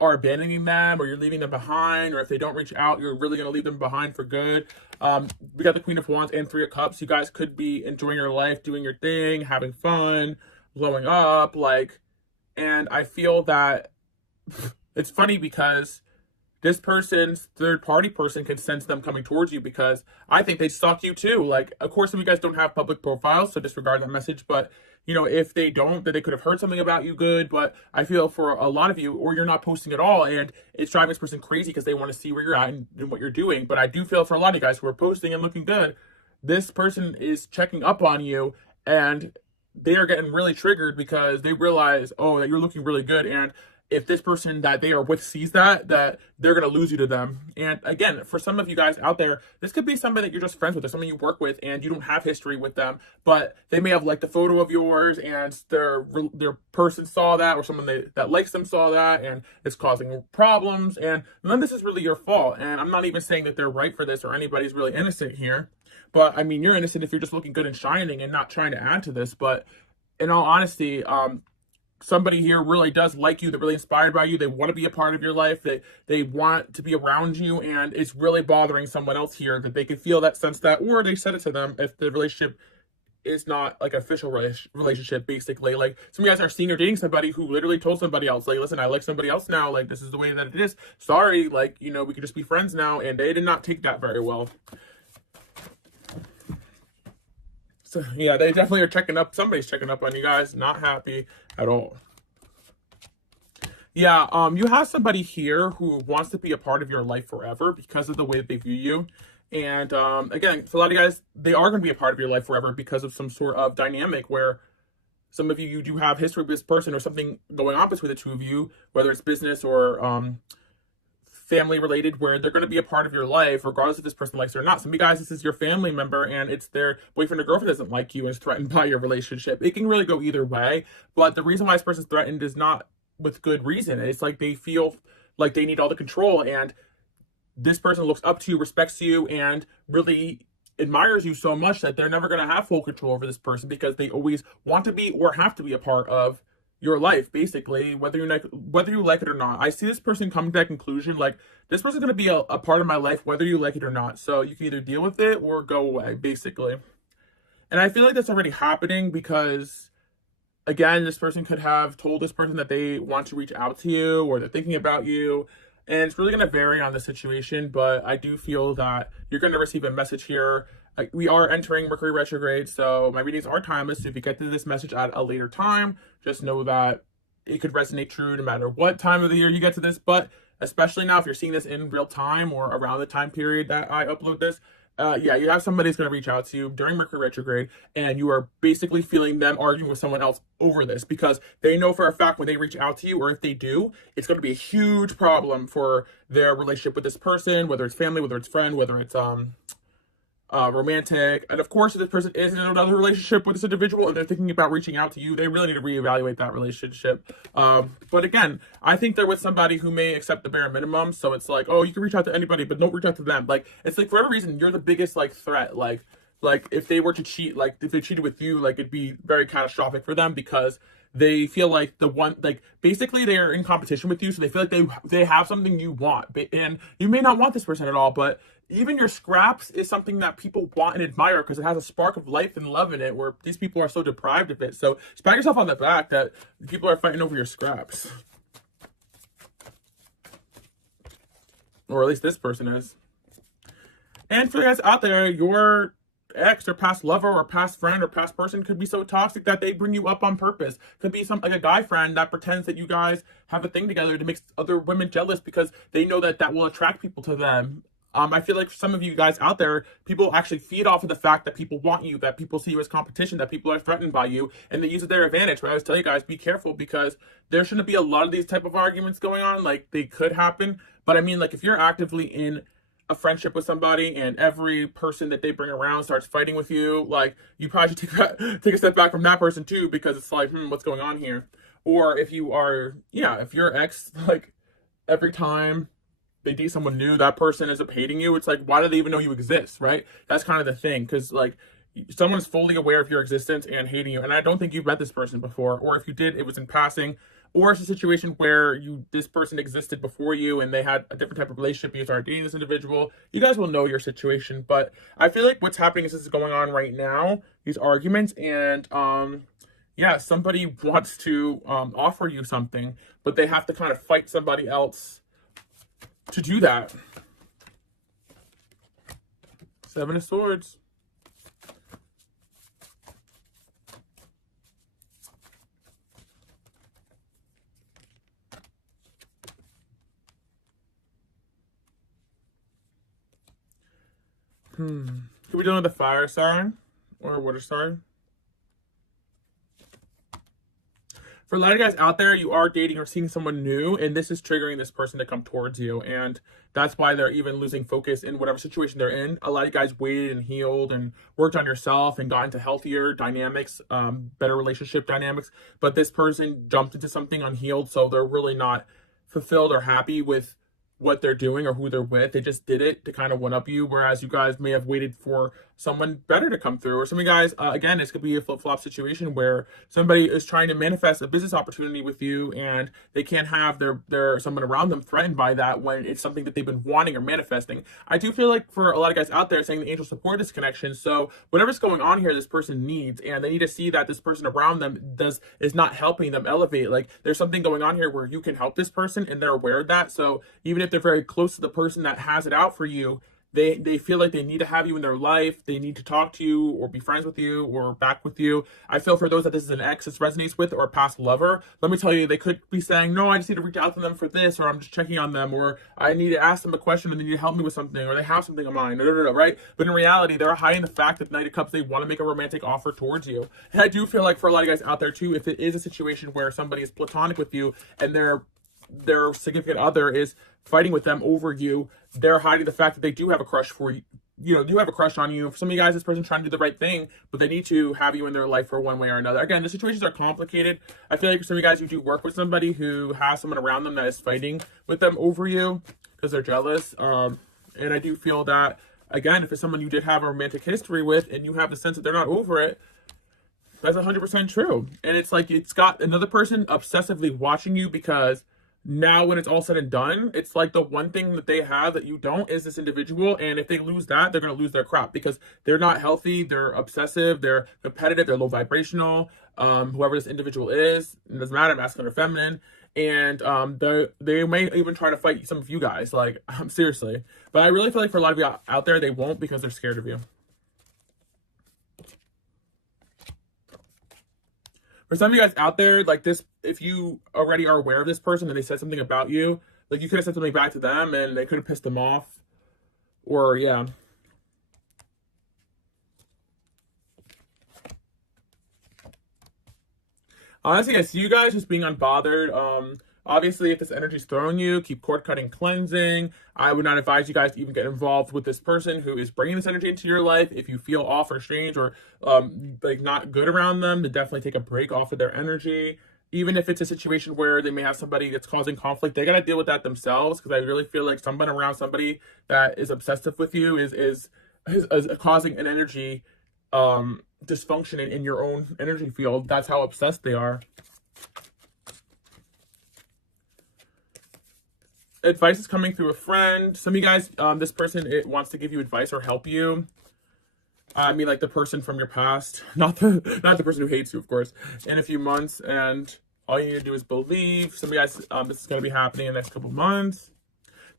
are abandoning them or you're leaving them behind, or if they don't reach out, you're really going to leave them behind for good. We got the Queen of Wands and Three of Cups. You guys could be enjoying your life, doing your thing, having fun, blowing up, and I feel that it's funny because this person's third party person can sense them coming towards you because I think they stalk you too. Like, of course, some of you guys don't have public profiles, so disregard that message. But, if they don't, then they could have heard something about you good. But I feel for a lot of you, or you're not posting at all, and it's driving this person crazy because they want to see where you're at and what you're doing. But I do feel for a lot of you guys who are posting and looking good, this person is checking up on you, and they are getting really triggered because they realize, oh, that you're looking really good. And if this person that they are with sees that they're going to lose you to them. And again, for some of you guys out there, this could be somebody that you're just friends with or someone you work with and you don't have history with them, but they may have liked a photo of yours and their person saw that, or someone that likes them saw that, and it's causing problems. And none of this is really your fault. And I'm not even saying that they're right for this or anybody's really innocent here. But I mean, you're innocent if you're just looking good and shining and not trying to add to this. But in all honesty, somebody here really does like you. They're really inspired by you. They want to be a part of your life. They want to be around you, and it's really bothering someone else here that they can feel that, sense that, or they said it to them if the relationship is not like official relationship, basically. Like, some of you guys are seeing or dating somebody who literally told somebody else, like, listen, I like somebody else now. Like, this is the way that it is. Sorry, like, we could just be friends now. And they did not take that very well. So yeah, they definitely are checking up. Somebody's checking up on you guys. Not happy at all. Yeah, you have somebody here who wants to be a part of your life forever because of the way that they view you. And again, for a lot of guys, they are going to be a part of your life forever because of some sort of dynamic where some of you do have history with this person or something going on between the two of you, whether it's business or family related, where they're going to be a part of your life regardless if this person likes it or not. Some of you guys, this is your family member and it's their boyfriend or girlfriend doesn't like you and is threatened by your relationship. It can really go either way, but the reason why this person's threatened is not with good reason. It's like they feel like they need all the control, and this person looks up to you, respects you, and really admires you so much that they're never going to have full control over this person because they always want to be or have to be a part of your life, basically, whether you like it or not. I see this person coming to that conclusion, like this person's going to be a part of my life whether you like it or not, so you can either deal with it or go away, basically. And I feel like that's already happening because, again, this person could have told this person that they want to reach out to you or they're thinking about you. And it's really going to vary on the situation, but I do feel that you're going to receive a message here. We are entering Mercury retrograde, so my readings are timeless. So if you get to this message at a later time, just know that it could resonate true no matter what time of the year you get to this. But especially now, if you're seeing this in real time or around the time period that I upload this, yeah, you have somebody who's going to reach out to you during Mercury retrograde, and you are basically feeling them arguing with someone else over this because they know for a fact when they reach out to you, or if they do, it's going to be a huge problem for their relationship with this person, whether it's family, whether it's friend, whether it's romantic. And of course, if this person is in another relationship with this individual and they're thinking about reaching out to you, they really need to reevaluate that relationship. But again, I think they're with somebody who may accept the bare minimum. So it's like, oh, you can reach out to anybody, but don't reach out to them. Like, it's like for whatever reason, you're the biggest like threat. Like if they were to cheat, like if they cheated with you, like it'd be very catastrophic for them because they feel like basically they're in competition with you, so they feel like they have something you want, and you may not want this person at all, but even your scraps is something that people want and admire because it has a spark of life and love in it, where these people are so deprived of it. So just pat yourself on the back that people are fighting over your scraps, or at least this person is. And for you guys out there, your ex or past lover or past friend or past person could be so toxic that they bring you up on purpose. Could be like a guy friend that pretends that you guys have a thing together to make other women jealous because they know that that will attract people to them. I feel like for some of you guys out there, people actually feed off of the fact that people want you, that people see you as competition, that people are threatened by you, and they use it to their advantage. But I always tell you guys, be careful because there shouldn't be a lot of these type of arguments going on. Like, they could happen, but I mean, like, if you're actively in a friendship with somebody and every person that they bring around starts fighting with you, like, you probably should take a step back from that person too, because it's like, what's going on here? Or if you are, if your ex, like, every time they date someone new, that person ends up hating you, it's like, why do they even know you exist, right? That's kind of the thing, because like, someone's fully aware of your existence and hating you, and I don't think you've met this person before, or if you did, it was in passing, or it's a situation where this person existed before you and they had a different type of relationship, you started dating this individual. You guys will know your situation, but I feel like what's happening is this is going on right now, these arguments, and somebody wants to offer you something, but they have to kind of fight somebody else to do that. Seven of Swords. Could we do with a fire sign or a water sign? For a lot of guys out there, you are dating or seeing someone new, and this is triggering this person to come towards you, and that's why they're even losing focus in whatever situation they're in. A lot of guys waited and healed and worked on yourself and got into healthier dynamics, better relationship dynamics, but this person jumped into something unhealed, so they're really not fulfilled or happy with what they're doing or who they're with. They just did it to kind of one-up you, whereas you guys may have waited for someone better to come through. Or some of you guys, again, this could be a flip-flop situation where somebody is trying to manifest a business opportunity with you and they can't have their someone around them threatened by that when it's something that they've been wanting or manifesting. I do feel like for a lot of guys out there saying the angels support this connection, so whatever's going on here, this person needs, and they need to see that this person around them is not helping them elevate. Like, there's something going on here where you can help this person and they're aware of that. So even if they're very close to the person that has it out for you, They feel like they need to have you in their life. They need to talk to you or be friends with you or back with you. I feel for those that this is an ex this resonates with or a past lover, let me tell you, they could be saying, no, I just need to reach out to them for this, or I'm just checking on them, or I need to ask them a question and they need to help me with something, or they have something of mine, right? But in reality, they're hiding the fact that the Knight of Cups, they want to make a romantic offer towards you. And I do feel like for a lot of guys out there too, if it is a situation where somebody is platonic with you and their significant other is fighting with them over you, they're hiding the fact that they do have a crush for you. Do have a crush on you. For some of you guys, this person's trying to do the right thing, but they need to have you in their life for one way or another. Again, the situations are complicated. I feel like for some of you guys who do work with somebody who has someone around them that is fighting with them over you because they're jealous. And I do feel that, again, if it's someone you did have a romantic history with and you have the sense that they're not over it, that's 100% true. And it's like it's got another person obsessively watching you, because now when it's all said and done, it's like the one thing that they have that you don't is this individual. And if they lose that, they're going to lose their crap, because they're not healthy, they're obsessive, they're competitive, they're low vibrational. Whoever this individual is, it doesn't matter, masculine or feminine. And they may even try to fight some of you guys, like, seriously. But I really feel like for a lot of you out there, they won't, because they're scared of you. For some of you guys out there, like this, if you already are aware of this person and they said something about you, like you could have said something back to them and they could have pissed them off. Or, yeah. Honestly, I see you guys just being unbothered. Obviously, if this energy is throwing you, keep cord cutting, cleansing. I would not advise you guys to even get involved with this person who is bringing this energy into your life. If you feel off or strange or like not good around them, to definitely take a break off of their energy. Even if it's a situation where they may have somebody that's causing conflict, they got to deal with that themselves, because I really feel like someone around somebody that is obsessive with you is causing an energy dysfunction in your own energy field. That's how obsessed they are. Advice is coming through a friend. Some of you guys, this person, it wants to give you advice or help you. I mean, like the person from your past, not the person who hates you, of course, in a few months. And all you need to do is believe. Some of you guys, this is going to be happening in the next couple months.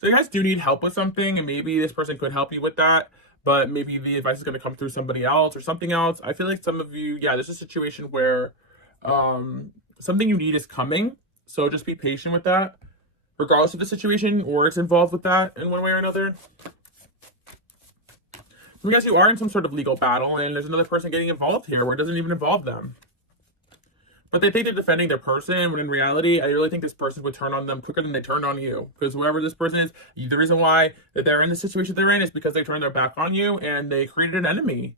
So you guys do need help with something, and maybe this person could help you with that. But maybe the advice is going to come through somebody else or something else. I feel like some of you, yeah, there's a situation where something you need is coming. So just be patient with that, regardless of the situation or it's involved with that in one way or another. Some guys, you are in some sort of legal battle, and there's another person getting involved here where it doesn't even involve them. But they think they're defending their person, when in reality, I really think this person would turn on them quicker than they turned on you. Because whoever this person is, the reason why that they're in the situation they're in is because they turned their back on you and they created an enemy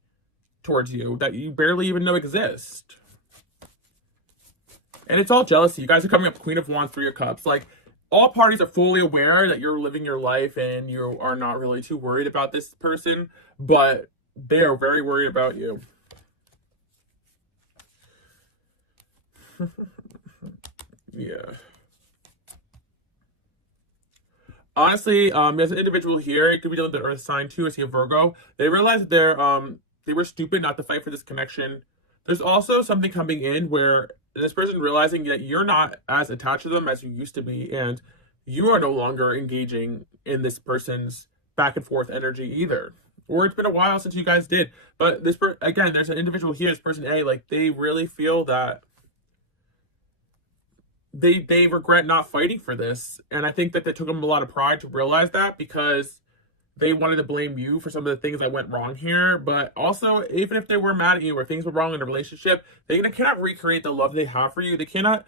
towards you that you barely even know exists. And it's all jealousy. You guys are coming up Queen of Wands, Three of Cups. Like, all parties are fully aware that you're living your life and you are not really too worried about this person, but they are very worried about you. Yeah. Honestly, there's an individual here. It could be dealing with the Earth sign too. I see a Virgo. They realize that they were stupid not to fight for this connection. There's also something coming in where this person realizing that you're not as attached to them as you used to be, and you are no longer engaging in this person's back and forth energy either. Or it's been a while since you guys did. But this again, there's an individual here, this person A, like they really feel that they regret not fighting for this. And I think that it took them a lot of pride to realize that, because they wanted to blame you for some of the things that went wrong here. But also, even if they were mad at you or things were wrong in a relationship, they cannot recreate the love they have for you. They cannot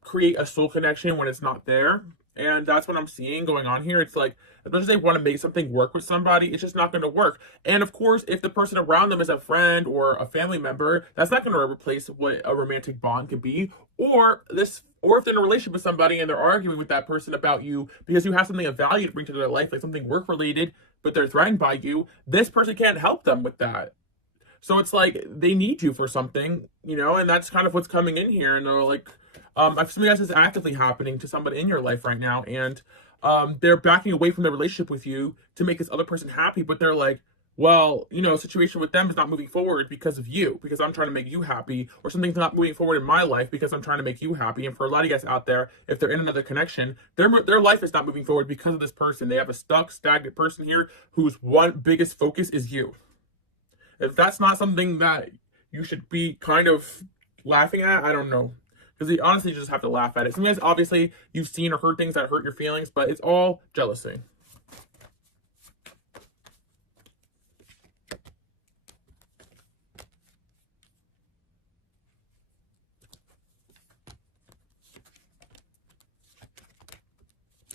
create a soul connection when it's not there. And that's what I'm seeing going on here. It's like, as much as they want to make something work with somebody, it's just not going to work. And of course, if the person around them is a friend or a family member, that's not going to replace what a romantic bond could be. Or if they're in a relationship with somebody and they're arguing with that person about you because you have something of value to bring to their life, like something work related, but they're threatened by you, this person can't help them with that. So it's like they need you for something, and that's kind of what's coming in here. And they're like, some of you guys is actively happening to somebody in your life right now, and they're backing away from their relationship with you to make this other person happy, but they're like, well, a situation with them is not moving forward because of you, because I'm trying to make you happy, or something's not moving forward in my life because I'm trying to make you happy. And for a lot of you guys out there, if they're in another connection, their life is not moving forward because of this person. They have a stuck, stagnant person here whose one biggest focus is you. If that's not something that you should be kind of laughing at, I don't know. Because you honestly just have to laugh at it. Sometimes, obviously, you've seen or heard things that hurt your feelings, but it's all jealousy.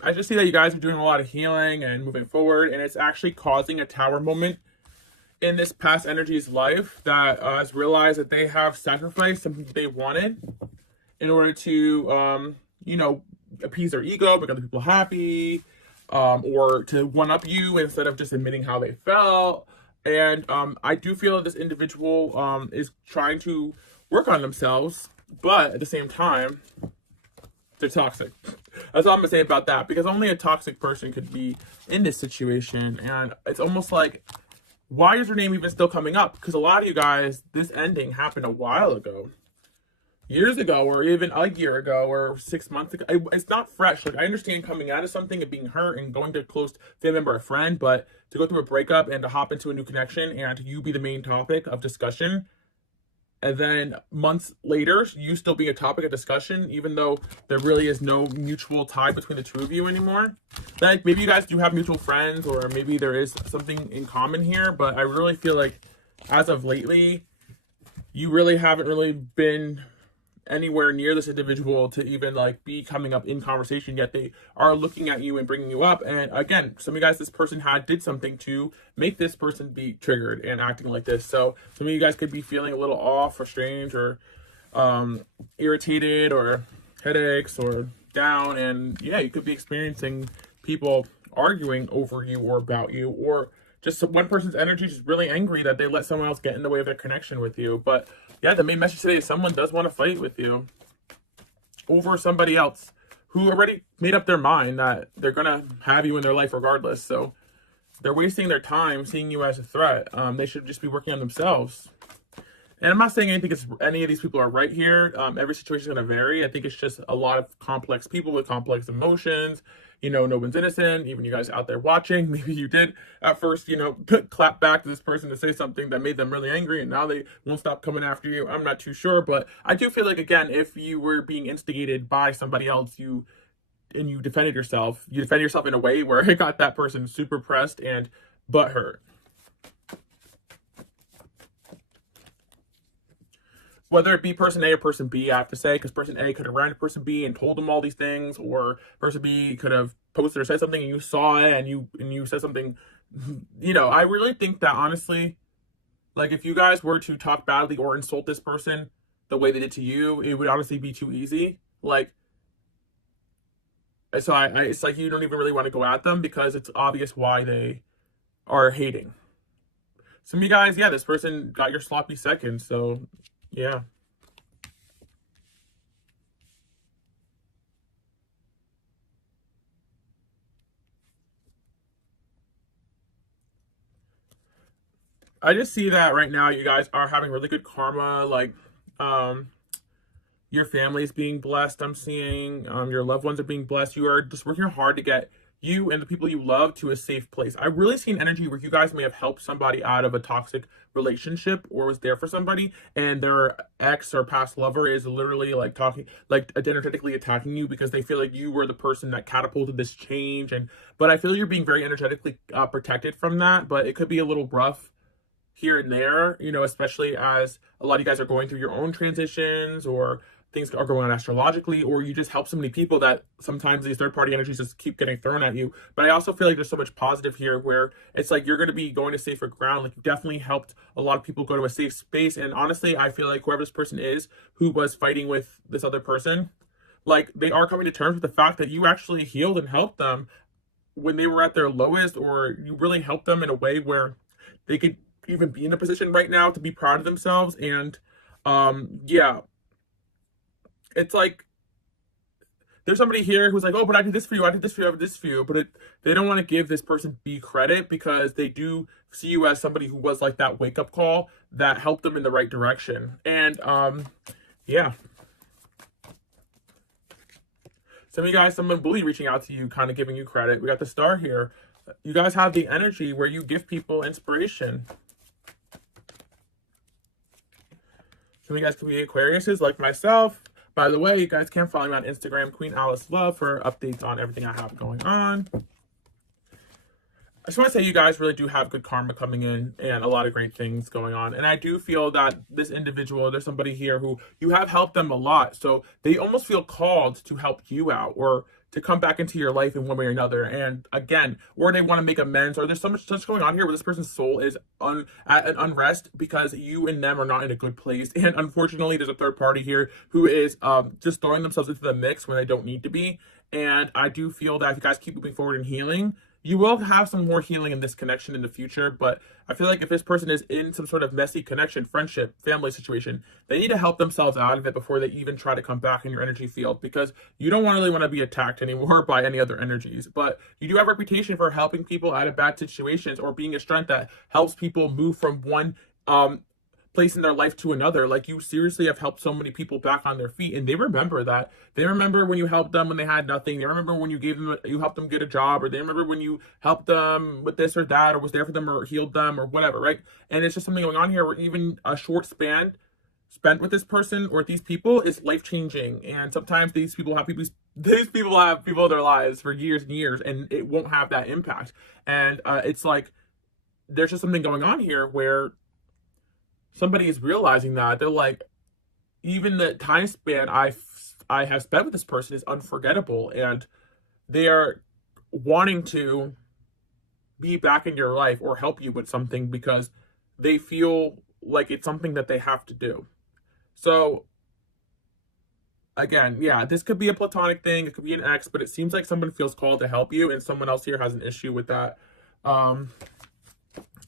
I just see that you guys are doing a lot of healing and moving forward, and it's actually causing a tower moment in this past energy's life that has realized that they have sacrificed something that they wanted in order to, appease their ego, make other people happy, or to one-up you instead of just admitting how they felt. And I do feel that this individual is trying to work on themselves, but at the same time, they're toxic. That's all I'm gonna say about that, because only a toxic person could be in this situation. And it's almost like, why is your name even still coming up? Because a lot of you guys, this ending happened a while ago, years ago, or even a year ago, or 6 months ago. It's not fresh. Like, I understand coming out of something and being hurt and going to a close family member or friend, but to go through a breakup and to hop into a new connection and you be the main topic of discussion, and then months later, you still be a topic of discussion, even though there really is no mutual tie between the two of you anymore. Like, maybe you guys do have mutual friends, or maybe there is something in common here, but I really feel like, as of lately, you really haven't really been anywhere near this individual to even like be coming up in conversation, yet they are looking at you and bringing you up. And again, some of you guys, this person did something to make this person be triggered and acting like this. So some of you guys could be feeling a little off or strange or irritated or headaches or down, and yeah, you could be experiencing people arguing over you or about you, or just one person's energy is really angry that they let someone else get in the way of their connection with you. But yeah, the main message today is someone does want to fight with you over somebody else who already made up their mind that they're going to have you in their life regardless. So they're wasting their time seeing you as a threat. They should just be working on themselves. And I'm not saying any of these people are right here. Every situation is going to vary. I think it's just a lot of complex people with complex emotions. No one's innocent. Even you guys out there watching, maybe you did at first, clap back to this person to say something that made them really angry, and now they won't stop coming after you. I'm not too sure, but I do feel like, again, if you were being instigated by somebody else, you defended yourself in a way where it got that person super pressed and butthurt. Whether it be person A or person B, I have to say, because person A could have ran to person B and told them all these things, or person B could have posted or said something and you saw it and you said something. I really think that, honestly, like, if you guys were to talk badly or insult this person the way they did to you, it would honestly be too easy. Like, so it's like you don't even really want to go at them because it's obvious why they are hating. Some of you guys, yeah, this person got your sloppy second, so yeah. I just see that right now you guys are having really good karma. Like, your family is being blessed. I'm seeing your loved ones are being blessed. You are just working hard to get you and the people you love to a safe place. I really see an energy where you guys may have helped somebody out of a toxic relationship or was there for somebody, and their ex or past lover is literally like talking, like energetically attacking you because they feel like you were the person that catapulted this change. But I feel you're being very energetically protected from that, but it could be a little rough here and there, especially as a lot of you guys are going through your own transitions, or things are going on astrologically, or you just help so many people that sometimes these third-party energies just keep getting thrown at you. But I also feel like there's so much positive here where it's like you're going to be going to safer ground. Like, you definitely helped a lot of people go to a safe space. And honestly, I feel like whoever this person is who was fighting with this other person, like, they are coming to terms with the fact that you actually healed and helped them when they were at their lowest, or you really helped them in a way where they could even be in a position right now to be proud of themselves. And yeah, it's like there's somebody here who's like, oh, but I did this for you, I did this for you, I did this for you. But they don't want to give this person B credit because they do see you as somebody who was like that wake up call that helped them in the right direction. And yeah. Some of you guys, someone bully reaching out to you, kind of giving you credit. We got the star here. You guys have the energy where you give people inspiration. Some of you guys could be Aquariuses like myself. By the way, you guys can follow me on Instagram, Queen Alice Love, for updates on everything I have going on. I just want to say you guys really do have good karma coming in and a lot of great things going on. And I do feel that this individual, there's somebody here who you have helped them a lot. So they almost feel called to help you out or to come back into your life in one way or another. And again, or they want to make amends, or there's so much going on here where this person's soul is at an unrest because you and them are not in a good place. And unfortunately, there's a third party here who is just throwing themselves into the mix when they don't need to be. And I do feel that if you guys keep moving forward and healing, you will have some more healing in this connection in the future. But I feel like if this person is in some sort of messy connection, friendship, family situation, they need to help themselves out of it before they even try to come back in your energy field, because you don't really want to be attacked anymore by any other energies. But you do have a reputation for helping people out of bad situations or being a strength that helps people move from one place in their life to another. Like, you seriously have helped so many people back on their feet, and they remember that. They remember when you helped them when they had nothing. They remember when you helped them get a job, or they remember when you helped them with this or that, or was there for them, or healed them, or whatever, right? And it's just something going on here where even a short span spent with this person or these people is life-changing. And sometimes these people have people in their lives for years and years, and it won't have that impact. And it's like there's just something going on here where somebody is realizing that they're like, even the time span I have spent with this person is unforgettable, and they are wanting to be back in your life or help you with something because they feel like it's something that they have to do. So again, yeah, this could be a platonic thing, it could be an ex, but it seems like someone feels called to help you, and someone else here has an issue with that.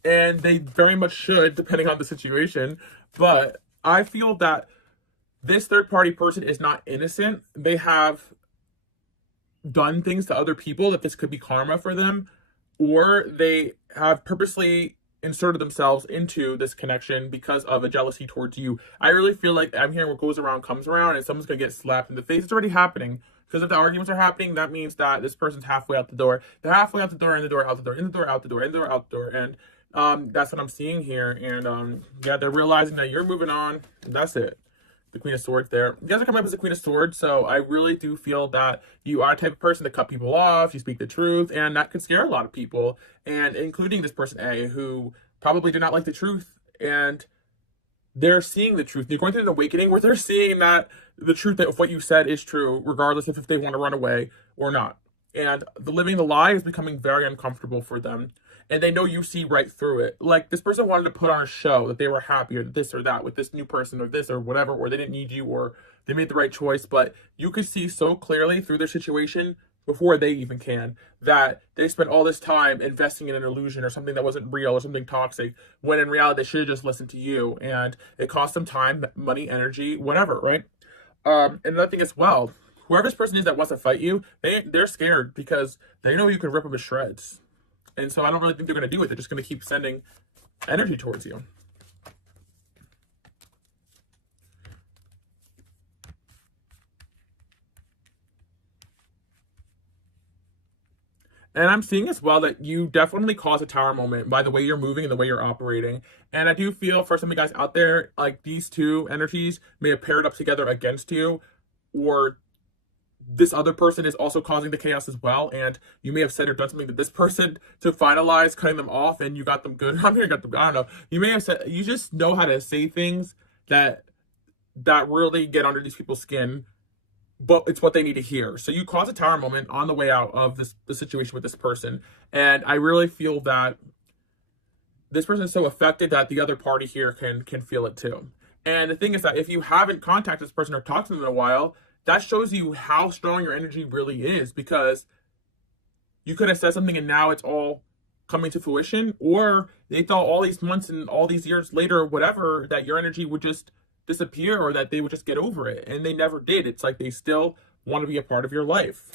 And they very much should, depending on the situation. But I feel that this third-party person is not innocent. They have done things to other people that this could be karma for them, or they have purposely inserted themselves into this connection because of a jealousy towards you. I really feel like I'm hearing what goes around comes around, and someone's going to get slapped in the face. It's already happening. Because if the arguments are happening, that means that this person's halfway out the door. They're halfway out the door, in the door, out the door, in the door, out the door, in the door, out the door. And that's what I'm seeing here. And yeah, they're realizing that you're moving on. That's it. The Queen of Swords there. You guys are coming up as the Queen of Swords, so I really do feel that you are a type of person to cut people off, you speak the truth, and that could scare a lot of people, and including this person A, who probably did not like the truth, and they're seeing the truth. They're going through an awakening where they're seeing that the truth of what you said is true, regardless of if they want to run away or not. And living the lie is becoming very uncomfortable for them. And they know you see right through it. Like, this person wanted to put on a show that they were happy or this or that with this new person or this or whatever, or they didn't need you, or they made the right choice. But you could see so clearly through their situation before they even can that they spent all this time investing in an illusion or something that wasn't real or something toxic, when in reality they should have just listened to you. And it cost them time, money, energy, whatever, right? And another thing as well, whoever this person is that wants to fight you, they're scared because they know you can rip them to shreds. And so I don't really think they're going to do it. They're just going to keep sending energy towards you. And I'm seeing as well that you definitely cause a tower moment by the way you're moving and the way you're operating. And I do feel for some of you guys out there, like, these two energies may have paired up together against you, or this other person is also causing the chaos as well, and you may have said or done something to this person to finalize cutting them off, and you got them good. I'm here, got them. I don't know. You may have said, you just know how to say things that really get under these people's skin, but it's what they need to hear. So you cause a tower moment on the way out of the situation with this person, and I really feel that this person is so affected that the other party here can feel it too. And the thing is that if you haven't contacted this person or talked to them in a while, that shows you how strong your energy really is, because you could have said something and now it's all coming to fruition, or they thought all these months and all these years later or whatever that your energy would just disappear or that they would just get over it, and they never did. It's like they still want to be a part of your life.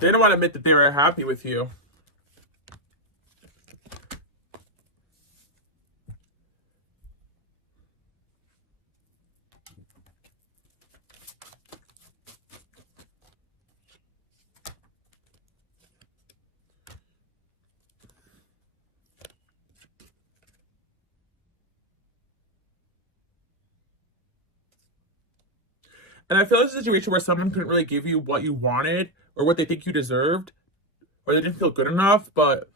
They don't want to admit that they were happy with you. And I feel it's a situation where someone couldn't really give you what you wanted or what they think you deserved, or they didn't feel good enough. But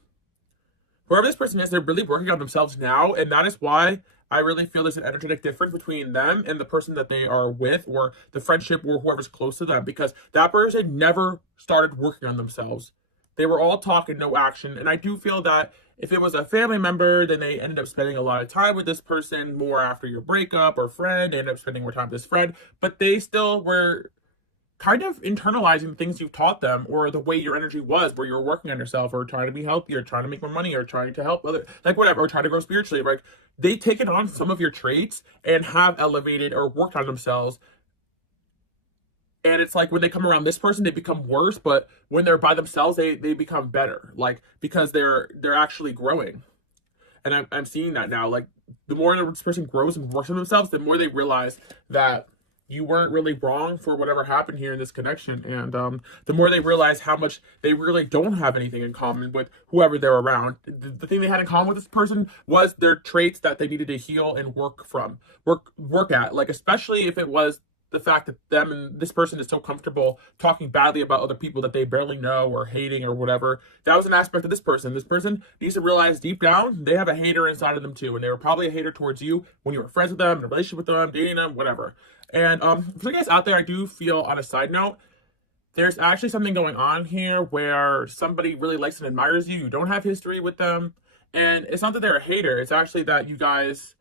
whoever this person is, they're really working on themselves now. And that is why I really feel there's an energetic difference between them and the person that they are with, or the friendship, or whoever's close to them, because that person never started working on themselves. They were all talk and no action. And I do feel that if it was a family member, then they ended up spending a lot of time with this person more after your breakup, or friend, they ended up spending more time with this friend, but they still were kind of internalizing the things you've taught them, or the way your energy was, where you were working on yourself, or trying to be healthier, trying to make more money, or trying to help other, like whatever, or trying to grow spiritually. Like, they taken on some of your traits and have elevated or worked on themselves. And it's like when they come around this person, they become worse, but when they're by themselves, they become better, like, because they're actually growing. And I'm seeing that now. Like, the more this person grows and works on themselves, the more they realize that you weren't really wrong for whatever happened here in this connection. And the more they realize how much they really don't have anything in common with whoever they're around. The thing they had in common with this person was their traits that they needed to heal and work at. Like, especially if it was the fact that them and this person is so comfortable talking badly about other people that they barely know, or hating, or whatever. That was an aspect of this person. This person needs to realize deep down they have a hater inside of them too, and they were probably a hater towards you when you were friends with them, in a relationship with them, dating them, whatever. And for you guys out there, I do feel, on a side note, there's actually something going on here where somebody really likes and admires you. You don't have history with them, and it's not that they're a hater. It's actually that you guys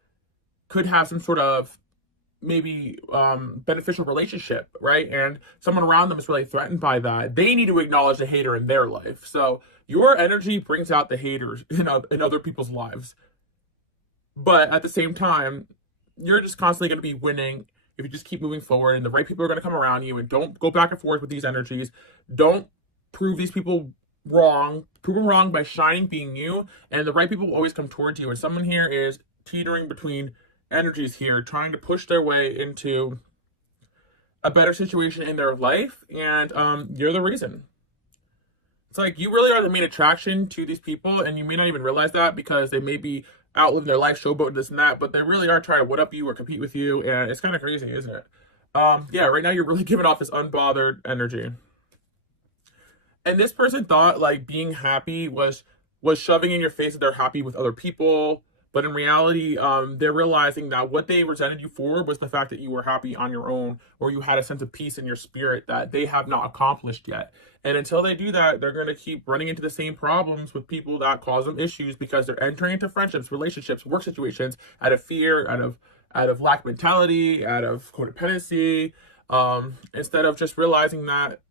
could have some sort of maybe beneficial relationship, right? And someone around them is really threatened by that. They need to acknowledge the hater in their life. So your energy brings out the haters in other people's lives. But at the same time, you're just constantly going to be winning if you just keep moving forward, and the right people are going to come around you. And don't go back and forth with these energies. Don't prove these people wrong. Prove them wrong by shining, being you, and the right people will always come towards you. And someone here is teetering between energies here, trying to push their way into a better situation in their life, and you're the reason. It's like you really are the main attraction to these people, and you may not even realize that, because they may be outliving their life, showboat, this and that, but they really are trying to one up you or compete with you, and it's kind of crazy, isn't it? Yeah, right now you're really giving off this unbothered energy. And this person thought like being happy was shoving in your face that they're happy with other people. But in reality, they're realizing that what they resented you for was the fact that you were happy on your own, or you had a sense of peace in your spirit that they have not accomplished yet. And until they do that, they're going to keep running into the same problems with people that cause them issues, because they're entering into friendships, relationships, work situations out of fear, out of lack mentality, out of codependency, instead of just realizing that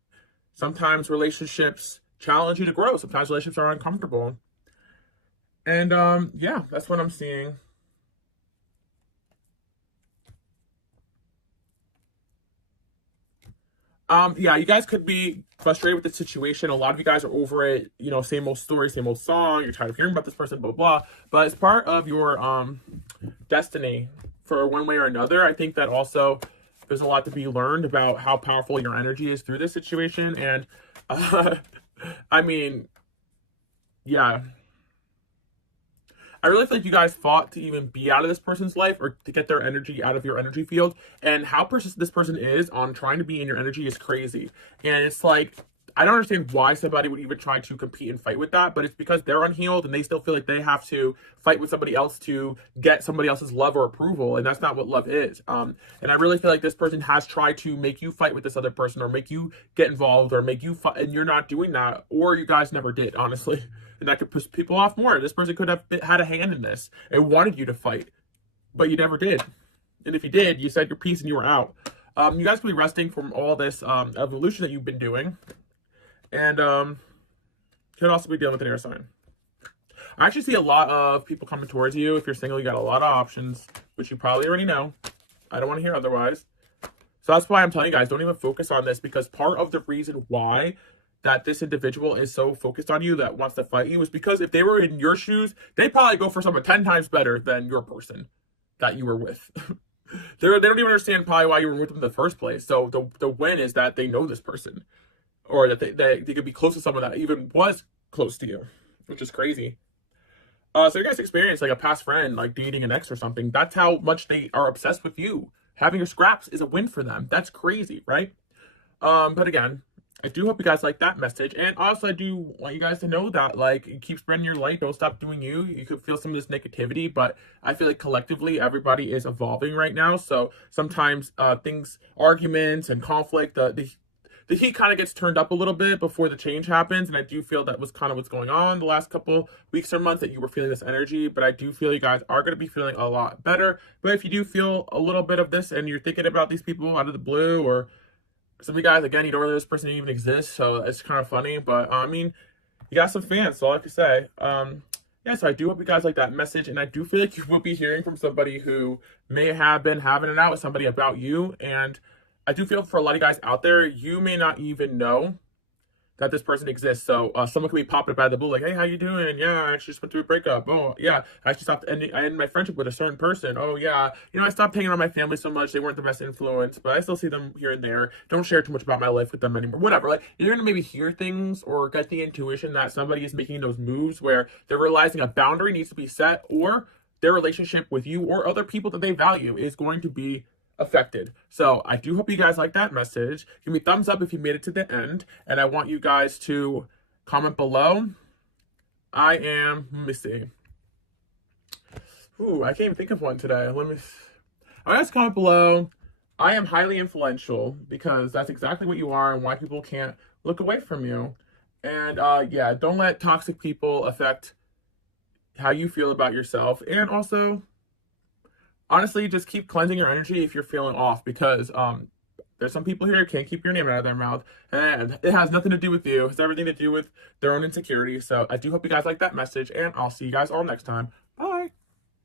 sometimes relationships challenge you to grow. Sometimes relationships are uncomfortable. And yeah, that's what I'm seeing. Yeah, you guys could be frustrated with the situation. A lot of you guys are over it, you know, same old story, same old song. You're tired of hearing about this person, blah, blah, blah. But it's part of your destiny for one way or another. I think that also there's a lot to be learned about how powerful your energy is through this situation. And I mean, yeah. I really feel like you guys fought to even be out of this person's life, or to get their energy out of your energy field. And how persistent this person is on trying to be in your energy is crazy. And it's like, I don't understand why somebody would even try to compete and fight with that, but it's because they're unhealed and they still feel like they have to fight with somebody else to get somebody else's love or approval. And that's not what love is. And I really feel like this person has tried to make you fight with this other person, or make you get involved, or make you fight, and you're not doing that, or you guys never did, honestly. And that could piss people off more. This person could have had a hand in this and wanted you to fight, but you never did. And if you did, you said your piece and you were out. You guys could be resting from all this evolution that you've been doing. And could also be dealing with an air sign. I actually see a lot of people coming towards you. If you're single, you got a lot of options, which you probably already know. I don't want to hear otherwise. So that's why I'm telling you guys, don't even focus on this, because part of the reason why that this individual is so focused on you, that wants to fight you, is because if they were in your shoes, they'd probably go for someone 10 times better than your person that you were with. They don't even understand probably why you were with them in the first place. So the win is that they know this person, or that they could be close to someone that even was close to you, which is crazy. So you guys experience like a past friend, like dating an ex or something. That's how much they are obsessed with you. Having your scraps is a win for them. That's crazy, right? But again, I do hope you guys like that message. And also, I do want you guys to know that, like, keep spreading your light. Don't stop doing you. You could feel some of this negativity, but I feel like collectively, everybody is evolving right now. So sometimes arguments and conflict, the heat kind of gets turned up a little bit before the change happens. And I do feel that was kind of what's going on the last couple weeks or months, that you were feeling this energy. But I do feel you guys are going to be feeling a lot better. But if you do feel a little bit of this and you're thinking about these people out of the blue, or some of you guys, again, you don't know this person even exists, so it's kind of funny. But I mean, you got some fans, so all I can say. Yeah, so I do hope you guys like that message, and I do feel like you will be hearing from somebody who may have been having it out with somebody about you. And I do feel for a lot of guys out there, you may not even know that this person exists. So someone could be popping up out of the blue, like, hey, how you doing? Yeah, I actually just went through a breakup. Oh, yeah, I actually I ended my friendship with a certain person. Oh, yeah, I stopped hanging around my family so much. They weren't the best influence, but I still see them here and there. Don't share too much about my life with them anymore. Whatever. Like, you're going to maybe hear things or get the intuition that somebody is making those moves where they're realizing a boundary needs to be set, or their relationship with you or other people that they value is going to be affected. So I do hope you guys like that message. Give me a thumbs up if you made it to the end, and I want you guys to comment below. Let me see. Ooh, I can't even think of one today. I want guys to comment below. I am highly influential, because that's exactly what you are, and why people can't look away from you. And yeah, don't let toxic people affect how you feel about yourself. And also, honestly, just keep cleansing your energy if you're feeling off, because there's some people here who can't keep your name out of their mouth, and it has nothing to do with you. It's everything to do with their own insecurity. So I do hope you guys like that message, and I'll see you guys all next time.